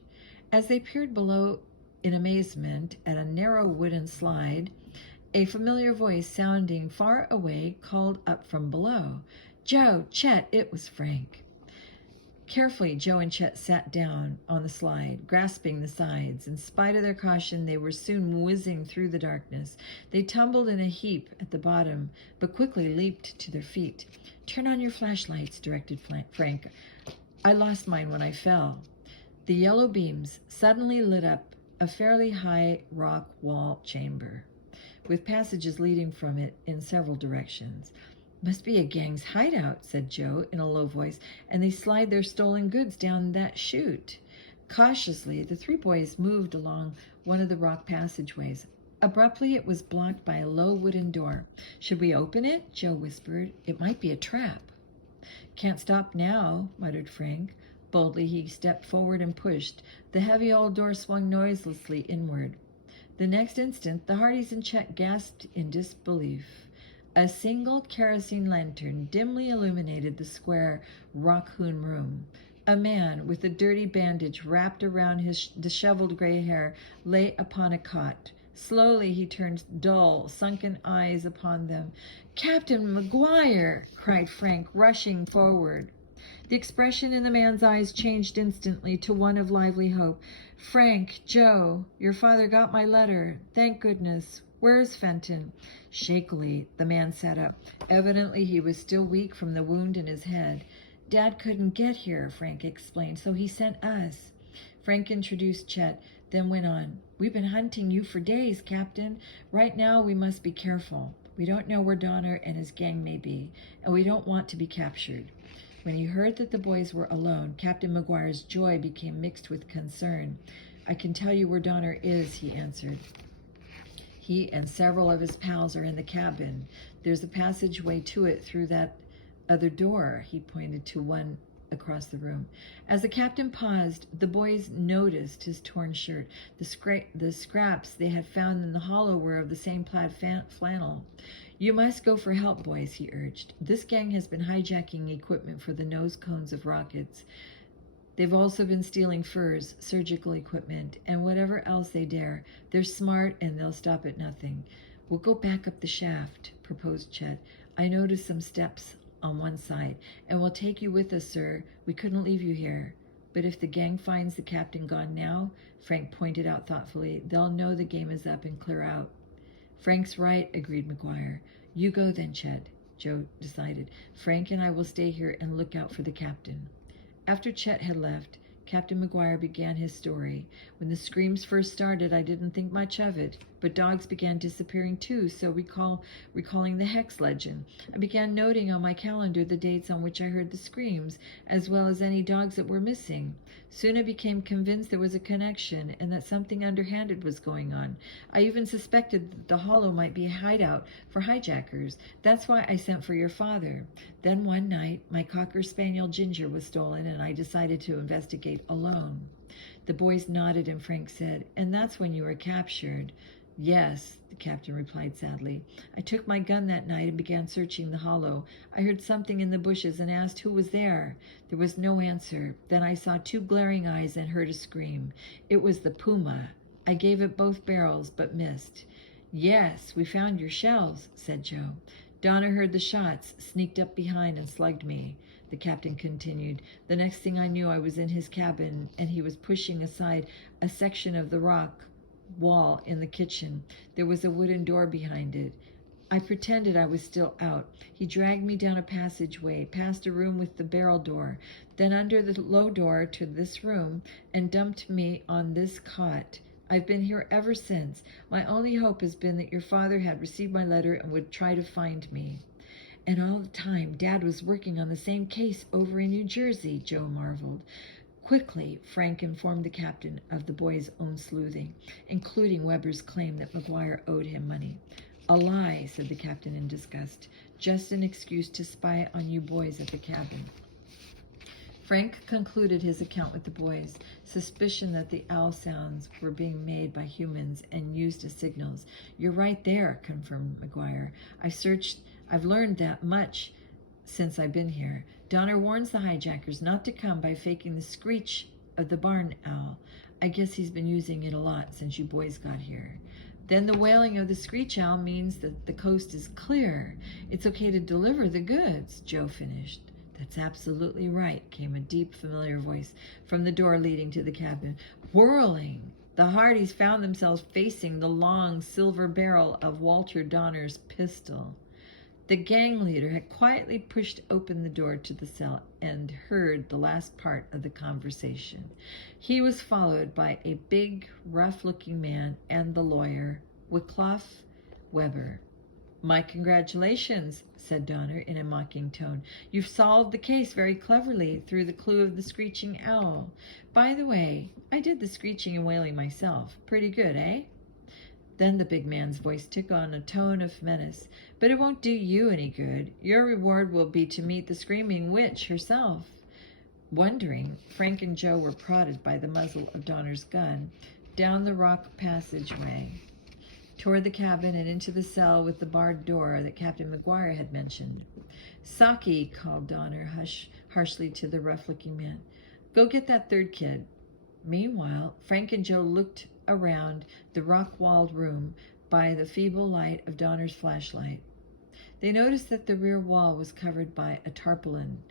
As they peered below in amazement at a narrow wooden slide, a familiar voice sounding far away called up from below. "Joe, Chet," it was Frank. Carefully, Joe and Chet sat down on the slide, grasping the sides. In spite of their caution, they were soon whizzing through the darkness. They tumbled in a heap at the bottom, but quickly leaped to their feet. "Turn on your flashlights," directed Frank. "I lost mine when I fell." The yellow beams suddenly lit up a fairly high rock wall chamber, with passages leading from it in several directions. "Must be a gang's hideout," said Joe in a low voice, "and they slide their stolen goods down that chute." Cautiously, the 3 boys moved along one of the rock passageways. Abruptly, it was blocked by a low wooden door. "Should we open it?" Joe whispered. "It might be a trap." "Can't stop now," muttered Frank. Boldly, he stepped forward and pushed. The heavy old door swung noiselessly inward. The next instant, the Hardys and Chet gasped in disbelief. A single kerosene lantern dimly illuminated the square, rock-hewn room. A man with a dirty bandage wrapped around his disheveled gray hair lay upon a cot. Slowly he turned dull, sunken eyes upon them. "Captain McGuire!" cried Frank, rushing forward. The expression in the man's eyes changed instantly to one of lively hope. "Frank, Joe, your father got my letter. Thank goodness. Where's Fenton?" Shakily, the man sat up. Evidently, he was still weak from the wound in his head. "Dad couldn't get here," Frank explained, "so he sent us." Frank introduced Chet, then went on. "We've been hunting you for days, Captain. Right now, we must be careful. We don't know where Donner and his gang may be, and we don't want to be captured." When he heard that the boys were alone, Captain McGuire's joy became mixed with concern. "I can tell you where Donner is," he answered. "He and several of his pals are in the cabin. There's a passageway to it through that other door." He pointed to one across the room. As the captain paused, the boys noticed his torn shirt. The scraps they had found in the hollow were of the same plaid flannel. "You must go for help, boys," he urged. "This gang has been hijacking equipment for the nose cones of rockets. They've also been stealing furs, surgical equipment, and whatever else they dare. They're smart and they'll stop at nothing." "We'll go back up the shaft," proposed Chet. "I noticed some steps on one side, and we'll take you with us, sir. We couldn't leave you here." "But if the gang finds the captain gone now," Frank pointed out thoughtfully, "they'll know the game is up and clear out." "Frank's right," agreed McGuire. "You go then, Chet," Joe decided. "Frank and I will stay here and look out for the captain." After Chet had left, Captain McGuire began his story. "When the screams first started, I didn't think much of it, but dogs began disappearing too, so recalling the Hex legend, I began noting on my calendar the dates on which I heard the screams, as well as any dogs that were missing. Soon I became convinced there was a connection and that something underhanded was going on. I even suspected that the hollow might be a hideout for hijackers. That's why I sent for your father. Then one night, my Cocker Spaniel Ginger was stolen, and I decided to investigate alone." The boys nodded, and Frank said, "And that's when you were captured." "Yes," the captain replied sadly. "I took my gun that night and began searching the hollow. I heard something in the bushes and asked who was there. There was no answer. Then I saw 2 glaring eyes and heard a scream. It was the puma. I gave it both barrels, but missed. Yes, we found your shells, said Joe. Donner heard the shots, sneaked up behind, and slugged me, the captain continued. The next thing I knew, I was in his cabin, and he was pushing aside a section of the rock wall in the kitchen. There was a wooden door behind it. I pretended I was still out. He dragged me down a passageway, past a room with the barrel door, then under the low door to this room, and dumped me on this cot. I've been here ever since. My only hope has been that your father had received my letter and would try to find me. And all the time, Dad was working on the same case over in New Jersey, Joe marveled. Quickly, Frank informed the captain of the boy's own sleuthing, including Weber's claim that McGuire owed him money. A lie, said the captain in disgust. Just an excuse to spy on you boys at the cabin. Frank concluded his account with the boys. Suspicion that the owl sounds were being made by humans and used as signals. You're right there, confirmed McGuire. I've learned that much since I've been here. Donner warns the hijackers not to come by faking the screech of the barn owl. I guess he's been using it a lot since you boys got here. Then the wailing of the screech owl means that the coast is clear. It's okay to deliver the goods, Joe finished. That's absolutely right, came a deep, familiar voice from the door leading to the cabin. Whirling, the Hardys found themselves facing the long silver barrel of Walter Donner's pistol. The gang leader had quietly pushed open the door to the cell and heard the last part of the conversation. He was followed by a big, rough-looking man and the lawyer, Wycliffe Weber. My congratulations, said Donner in a mocking tone. You've solved the case very cleverly through the clue of the screeching owl. By the way, I did the screeching and wailing myself. Pretty good, eh? Then the big man's voice took on a tone of menace. But it won't do you any good. Your reward will be to meet the screaming witch herself. Wondering, Frank and Joe were prodded by the muzzle of Donner's gun down the rock passageway toward the cabin and into the cell with the barred door that Captain McGuire had mentioned. Saki, called Donner harshly to the rough-looking man. Go get that third kid. Meanwhile, Frank and Joe looked around the rock-walled room by the feeble light of Donner's flashlight. They noticed that the rear wall was covered by a tarpaulin.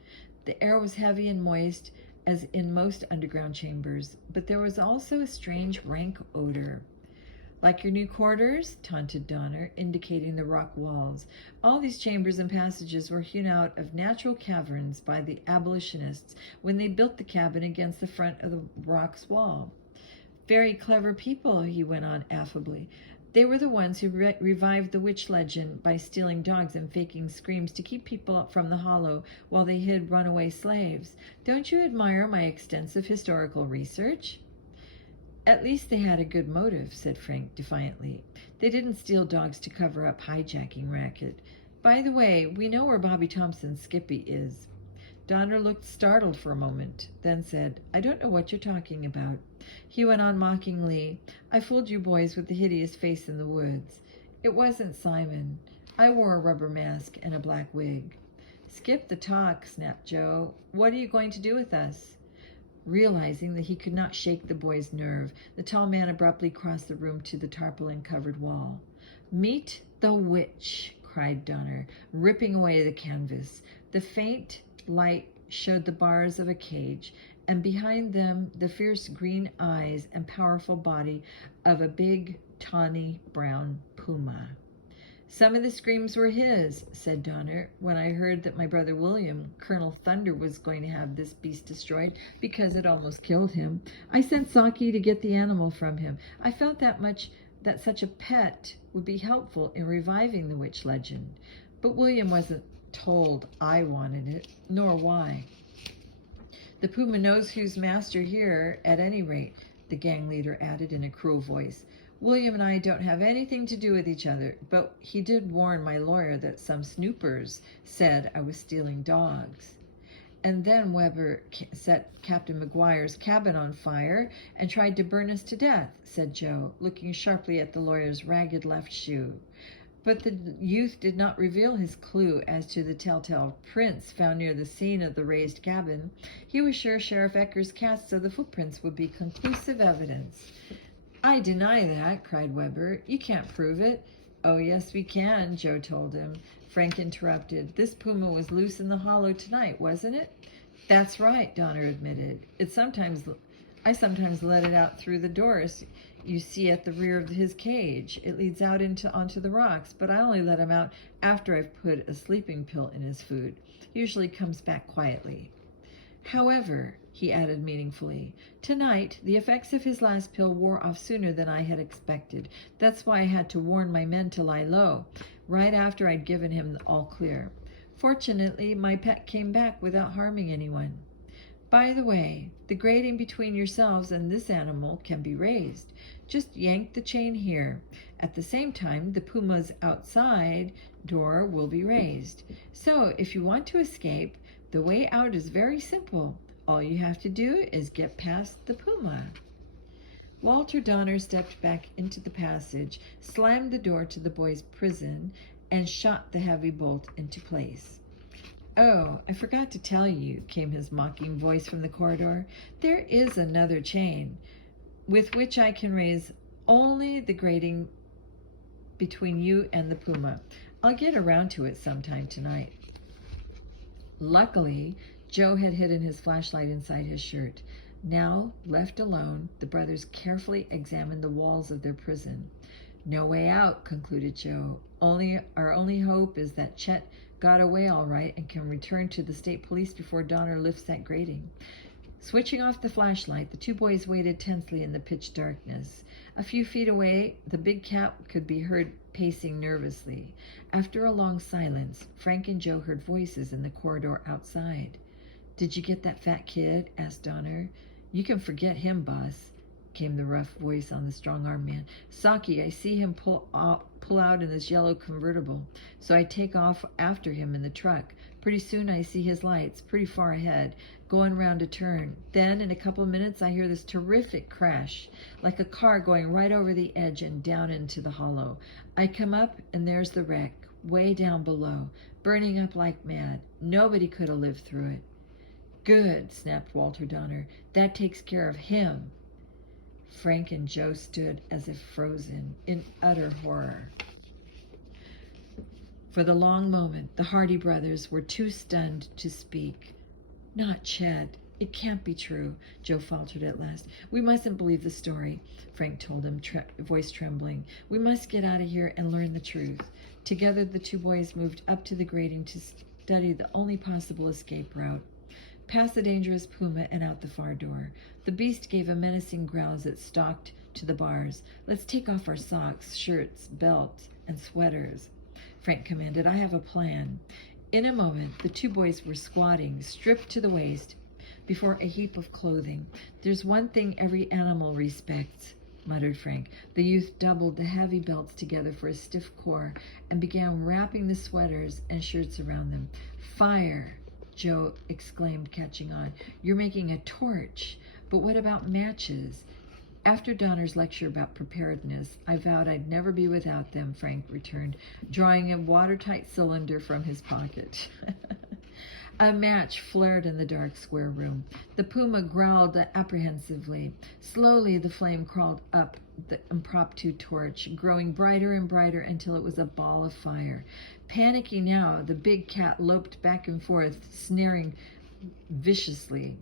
The air was heavy and moist, as in most underground chambers, but there was also a strange, rank odor. Like your new quarters, taunted Donner, indicating the rock walls. All these chambers and passages were hewn out of natural caverns by the abolitionists when they built the cabin against the front of the rock's wall. Very clever people, he went on affably. They were the ones who revived the witch legend by stealing dogs and faking screams to keep people up from the hollow while they hid runaway slaves. Don't you admire my extensive historical research? At least they had a good motive, said Frank defiantly. They didn't steal dogs to cover up hijacking racket. By the way, we know where Bobby Thompson's Skippy is. Donner looked startled for a moment, then said, I don't know what you're talking about. He went on mockingly, I fooled you boys with the hideous face in the woods. It wasn't Simon. I wore a rubber mask and a black wig. Skip the talk, snapped Joe. What are you going to do with us? Realizing that he could not shake the boy's nerve, the tall man abruptly crossed the room to the tarpaulin-covered wall. Meet the witch, cried Donner, ripping away the canvas. The faint light showed the bars of a cage, and behind them the fierce green eyes and powerful body of a big, tawny brown puma. Some of the screams were his, said Donner, when I heard that my brother William, Colonel Thunder, was going to have this beast destroyed because it almost killed him. I sent Saki to get the animal from him. I felt that such a pet would be helpful in reviving the witch legend. But William wasn't told I wanted it, nor why. The puma knows who's master here, at any rate, the gang leader added in a cruel voice. William and I don't have anything to do with each other, but he did warn my lawyer that some snoopers said I was stealing dogs. And then Weber set Captain McGuire's cabin on fire and tried to burn us to death, said Joe, looking sharply at the lawyer's ragged left shoe. But the youth did not reveal his clue as to the telltale prints found near the scene of the razed cabin. He was sure Sheriff Ecker's casts of the footprints would be conclusive evidence. I deny that, cried Weber. You can't prove it. Oh, yes, we can, Joe told him. Frank interrupted. This puma was loose in the hollow tonight, wasn't it? That's right, Donner admitted. I sometimes let it out through the doors you see at the rear of his cage. It leads out onto the rocks, but I only let him out after I've put a sleeping pill in his food. Usually comes back quietly. However, he added meaningfully, tonight the effects of his last pill wore off sooner than I had expected. That's why I had to warn my men to lie low, right after I'd given him the all clear. Fortunately, my pet came back without harming anyone. By the way, the grating between yourselves and this animal can be raised. Just yank the chain here. At the same time, the puma's outside door will be raised. So, if you want to escape, the way out is very simple. All you have to do is get past the puma. Walter Donner stepped back into the passage, slammed the door to the boys' prison, and shot the heavy bolt into place. Oh, I forgot to tell you, came his mocking voice from the corridor. There is another chain, with which I can raise only the grating between you and the puma. I'll get around to it sometime tonight. Luckily, Joe had hidden his flashlight inside his shirt. Now, left alone, the brothers carefully examined the walls of their prison. No way out, concluded Joe. Our only hope is that Chet got away all right and can return to the state police before Donner lifts that grating. Switching off the flashlight, the two boys waited tensely in the pitch darkness. A few feet away, the big cat could be heard pacing nervously. After a long silence, Frank and Joe heard voices in the corridor outside. Did you get that fat kid? Asked Donner. You can forget him, boss, came the rough voice on the strong-armed man. Saki, I see him pull out in this yellow convertible, so I take off after him in the truck. Pretty soon I see his lights, pretty far ahead, going round a turn. Then, in a couple of minutes, I hear this terrific crash, like a car going right over the edge and down into the hollow. I come up, and there's the wreck, way down below, burning up like mad. Nobody could have lived through it. Good, snapped Walter Donner. That takes care of him. Frank and Joe stood as if frozen, in utter horror. For the long moment, the Hardy brothers were too stunned to speak. Not Chet. It can't be true, Joe faltered at last. We mustn't believe the story, Frank told him, voice trembling. We must get out of here and learn the truth. Together, the two boys moved up to the grating to study the only possible escape route. Past the dangerous puma and out the far door. The beast gave a menacing growl as it stalked to the bars. Let's take off our socks, shirts, belts, and sweaters, Frank commanded. I have a plan. In a moment, the two boys were squatting, stripped to the waist, before a heap of clothing. There's one thing every animal respects, muttered Frank. The youth doubled the heavy belts together for a stiff core and began wrapping the sweaters and shirts around them. Fire! Joe exclaimed, catching on. You're making a torch. But what about matches? After Donner's lecture about preparedness, I vowed I'd never be without them, Frank returned, drawing a watertight cylinder from his pocket. A match flared in the dark square room. The puma growled apprehensively. Slowly the flame crawled up the impromptu torch, growing brighter and brighter until it was a ball of fire. Panicky now, the big cat loped back and forth, snarling viciously.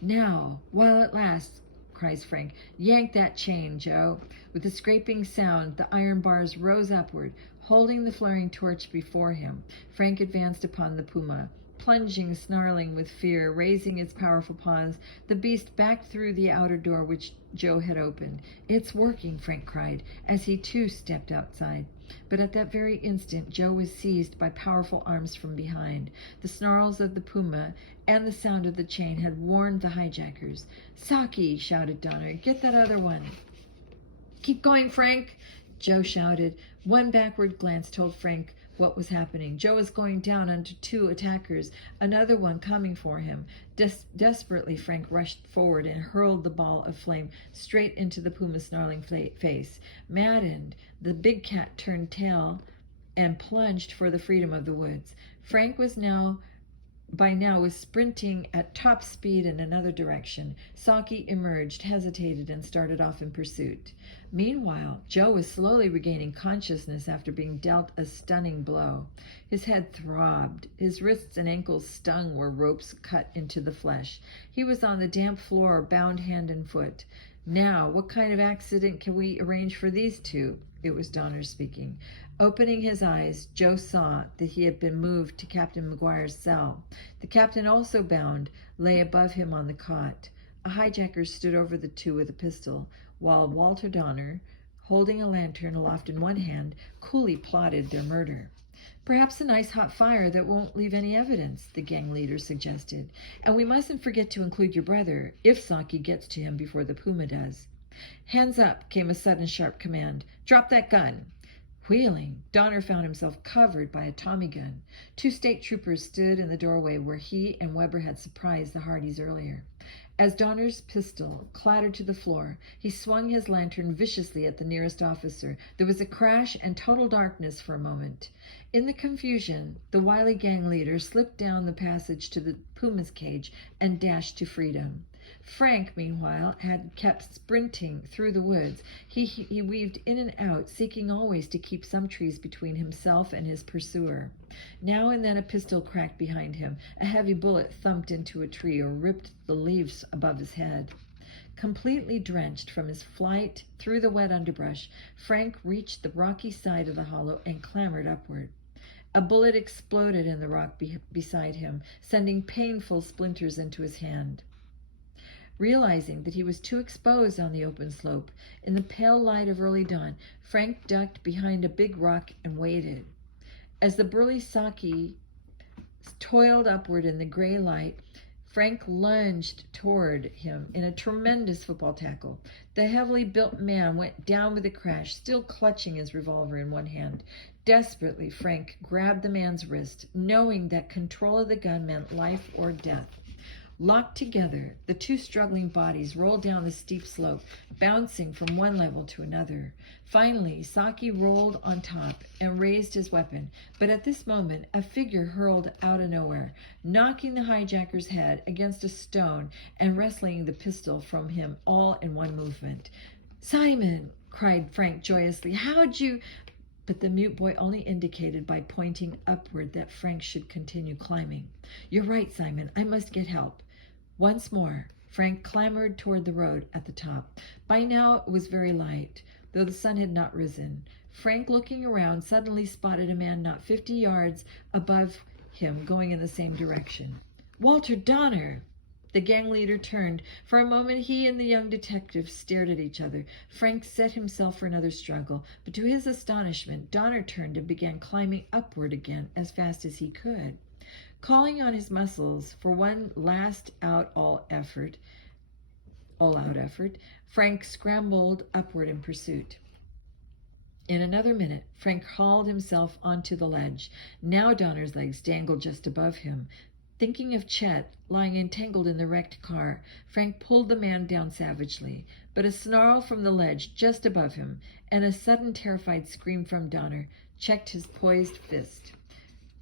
Now, while it lasts, cries Frank. Yank that chain, Joe. With a scraping sound, the iron bars rose upward, holding the flaring torch before him. Frank advanced upon the puma. Plunging, snarling with fear, raising its powerful paws, the beast backed through the outer door which Joe had opened. It's working, Frank cried, as he too stepped outside. But at that very instant, Joe was seized by powerful arms from behind. The snarls of the puma and the sound of the chain had warned the hijackers. Saki, shouted Donner, get that other one. Keep going, Frank, Joe shouted. One backward glance told Frank what was happening. Joe was going down under two attackers, another one coming for him. Desperately, Frank rushed forward and hurled the ball of flame straight into the puma's snarling face. Maddened, the big cat turned tail and plunged for the freedom of the woods. Frank was now by now was sprinting at top speed in another direction. Saki emerged, hesitated, and started off in pursuit. Meanwhile, Joe was slowly regaining consciousness after being dealt a stunning blow. His head throbbed. His wrists and ankles stung where ropes cut into the flesh. He was on the damp floor, bound hand and foot. Now, what kind of accident can we arrange for these two? It was Donner speaking. Opening his eyes, Joe saw that he had been moved to Captain McGuire's cell. The captain, also bound, lay above him on the cot. A hijacker stood over the two with a pistol, while Walter Donner, holding a lantern aloft in one hand, coolly plotted their murder. Perhaps a nice hot fire that won't leave any evidence, the gang leader suggested. And we mustn't forget to include your brother, if Saki gets to him before the puma does. Hands up, came a sudden sharp command. Drop that gun. Wheeling, Donner found himself covered by a Tommy gun. Two state troopers stood in the doorway where he and Weber had surprised the Hardys earlier. As Donner's pistol clattered to the floor, he swung his lantern viciously at the nearest officer. There was a crash and total darkness for a moment. In the confusion, the wily gang leader slipped down the passage to the puma's cage and dashed to freedom. Frank, meanwhile, had kept sprinting through the woods. He weaved in and out, seeking always to keep some trees between himself and his pursuer. Now and then a pistol cracked behind him. A heavy bullet thumped into a tree or ripped the leaves above his head. Completely drenched from his flight through the wet underbrush, Frank reached the rocky side of the hollow and clambered upward. A bullet exploded in the rock beside him, sending painful splinters into his hand. Realizing that he was too exposed on the open slope, in the pale light of early dawn, Frank ducked behind a big rock and waited. As the burly Saki toiled upward in the gray light, Frank lunged toward him in a tremendous football tackle. The heavily built man went down with a crash, still clutching his revolver in one hand. Desperately, Frank grabbed the man's wrist, knowing that control of the gun meant life or death. Locked together, the two struggling bodies rolled down the steep slope, bouncing from one level to another. Finally, Saki rolled on top and raised his weapon, but at this moment, a figure hurled out of nowhere, knocking the hijacker's head against a stone and wresting the pistol from him all in one movement. "Simon!" cried Frank joyously. "How'd you—" But the mute boy only indicated by pointing upward that Frank should continue climbing. "You're right, Simon. I must get help." Once more, Frank clambered toward the road at the top. By now it was very light, though the sun had not risen. Frank, looking around, suddenly spotted a man not 50 yards above him going in the same direction. "Walter Donner!" The gang leader turned. For a moment he and the young detective stared at each other. Frank set himself for another struggle, but to his astonishment, Donner turned and began climbing upward again as fast as he could. Calling on his muscles for one last all-out effort, Frank scrambled upward in pursuit. In another minute, Frank hauled himself onto the ledge. Now Donner's legs dangled just above him. Thinking of Chet lying entangled in the wrecked car, Frank pulled the man down savagely. But a snarl from the ledge just above him and a sudden terrified scream from Donner checked his poised fist.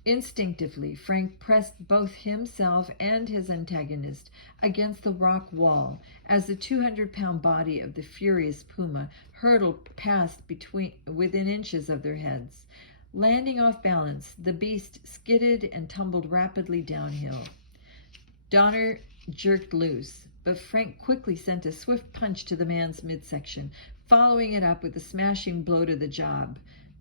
Instinctively, Frank pressed both himself and his antagonist against the rock wall as the 200-pound body of the furious puma hurtled past within inches of their heads. Landing off balance, the beast skidded and tumbled rapidly downhill. Donner jerked loose, but Frank quickly sent a swift punch to the man's midsection, following it up with a smashing blow to the jaw.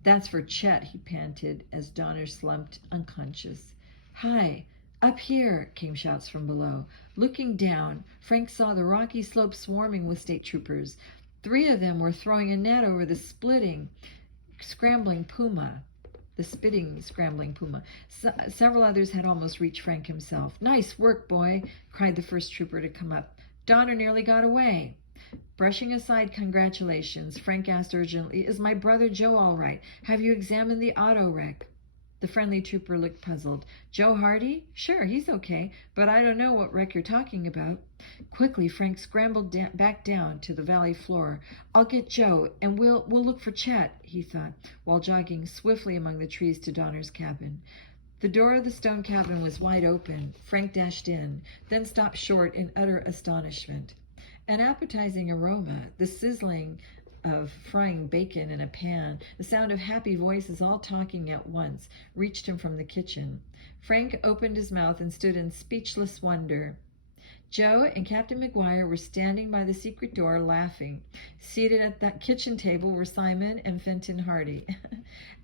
"That's for Chet," he panted as Donner slumped unconscious. "Hi, up here," came shouts from below. Looking down, Frank saw the rocky slope swarming with state troopers. 3 of them were throwing a net over the spitting, scrambling puma. Several others had almost reached Frank himself. "Nice work, boy," cried the first trooper to come up. "Donner nearly got away." Brushing aside congratulations, Frank asked urgently, "Is my brother Joe all right? Have you examined the auto wreck?" The friendly trooper looked puzzled. "Joe Hardy? Sure, he's okay, but I don't know what wreck you're talking about." Quickly, Frank scrambled back down to the valley floor. "I'll get Joe, and we'll look for Chet," he thought, while jogging swiftly among the trees to Donner's cabin. The door of the stone cabin was wide open. Frank dashed in, then stopped short in utter astonishment. An appetizing aroma, the sizzling of frying bacon in a pan, the sound of happy voices all talking at once, reached him from the kitchen. Frank opened his mouth and stood in speechless wonder. Joe and Captain McGuire were standing by the secret door laughing. Seated at that kitchen table were Simon and Fenton Hardy.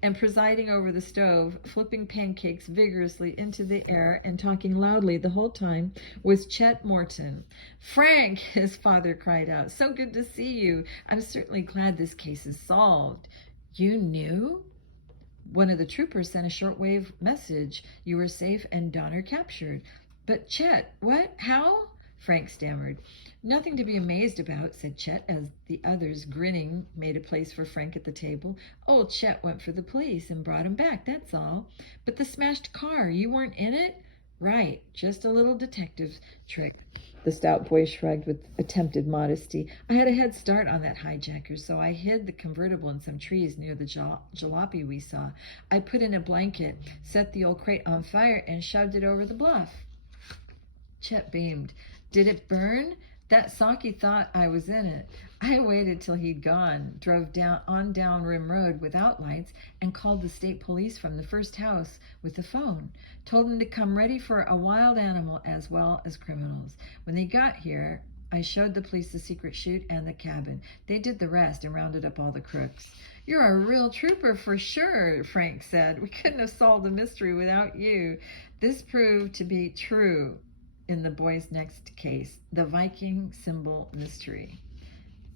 And presiding over the stove, flipping pancakes vigorously into the air and talking loudly the whole time, was Chet Morton. "Frank," his father cried out, "so good to see you. I'm certainly glad this case is solved." "You knew?" "One of the troopers sent a shortwave message. You were safe and Donner captured." "But Chet, what? How?" Frank stammered. "Nothing to be amazed about," said Chet, as the others, grinning, made a place for Frank at the table. "Old Chet went for the police and brought him back, that's all." "But the smashed car, you weren't in it?" "Right, just a little detective trick." The stout boy shrugged with attempted modesty. "I had a head start on that hijacker, so I hid the convertible in some trees near the jalopy we saw. I put in a blanket, set the old crate on fire, and shoved it over the bluff." Chet beamed. "Did it burn? That Saki thought I was in it. I waited till he'd gone, drove down Rim Road without lights, and called the state police from the first house with the phone. Told them to come ready for a wild animal as well as criminals. When they got here, I showed the police the secret chute and the cabin. They did the rest and rounded up all the crooks." "You're a real trooper for sure," Frank said. "We couldn't have solved the mystery without you." This proved to be true in the boy's next case, the Viking symbol mystery.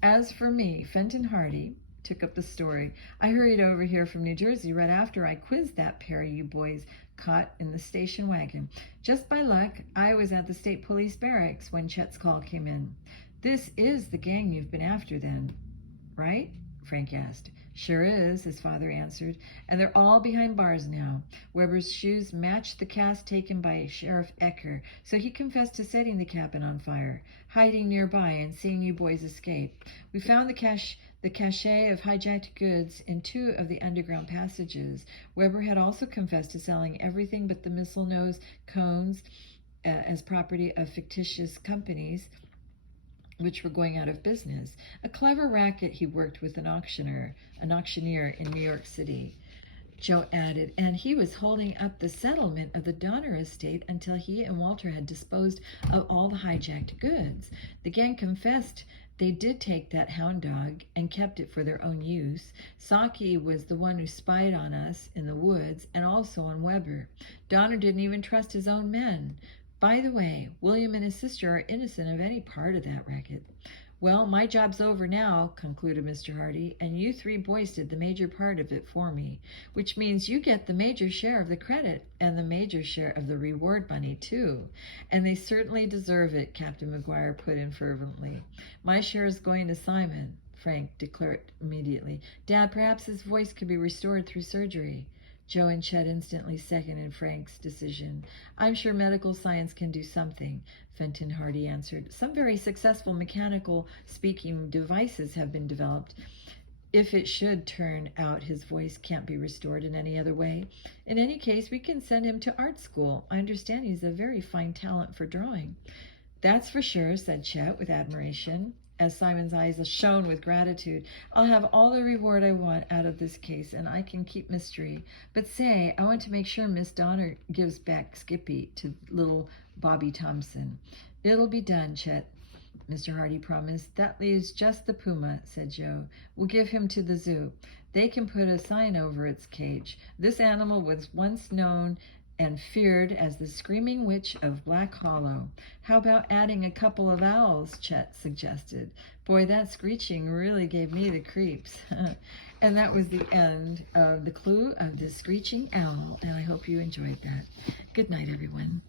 "As for me," Fenton Hardy took up the story, "I hurried over here from New Jersey right after I quizzed that pair you boys caught in the station wagon. Just by luck, I was at the state police barracks when Chet's call came in." "This is the gang you've been after then, right?" Frank asked. "Sure is," his father answered, "and they're all behind bars now. Weber's shoes matched the cast taken by Sheriff Ecker, so he confessed to setting the cabin on fire, hiding nearby, and seeing you boys escape. We found the cache of hijacked goods in 2 of the underground passages. Weber had also confessed to selling everything but the missile nose cones as property of fictitious companies which were going out of business. A clever racket he worked with an auctioneer in New York City." Joe added, "and he was holding up the settlement of the Donner estate until he and Walter had disposed of all the hijacked goods. The gang confessed they did take that hound dog and kept it for their own use. Saki was the one who spied on us in the woods and also on Weber. Donner didn't even trust his own men. By the way, William and his sister are innocent of any part of that racket." "Well, my job's over now," concluded Mr. Hardy, "and you 3 boys did the major part of it for me, which means you get the major share of the credit and the major share of the reward money, too." "And they certainly deserve it," Captain McGuire put in fervently. "My share is going to Simon," Frank declared immediately. "Dad, perhaps his voice could be restored through surgery." Joe and Chet instantly seconded Frank's decision. "I'm sure medical science can do something," Fenton Hardy answered. "Some very successful mechanical speaking devices have been developed, if it should turn out his voice can't be restored in any other way. In any case, we can send him to art school. I understand he's a very fine talent for drawing." "That's for sure," said Chet with admiration, as Simon's eyes shone with gratitude. "I'll have all the reward I want out of this case, and I can keep mystery. But say, I want to make sure Miss Donner gives back Skippy to little Bobby Thompson." "It'll be done, Chet," Mr. Hardy promised. "That leaves just the puma," said Joe. "We'll give him to the zoo. They can put a sign over its cage. This animal was once known and feared as the Screaming Witch of Black Hollow." "How about adding a couple of owls?" Chet suggested. "Boy, that Screeching really gave me the creeps." And that was the end of the clue of the Screeching Owl, and I hope you enjoyed that. Good night, everyone.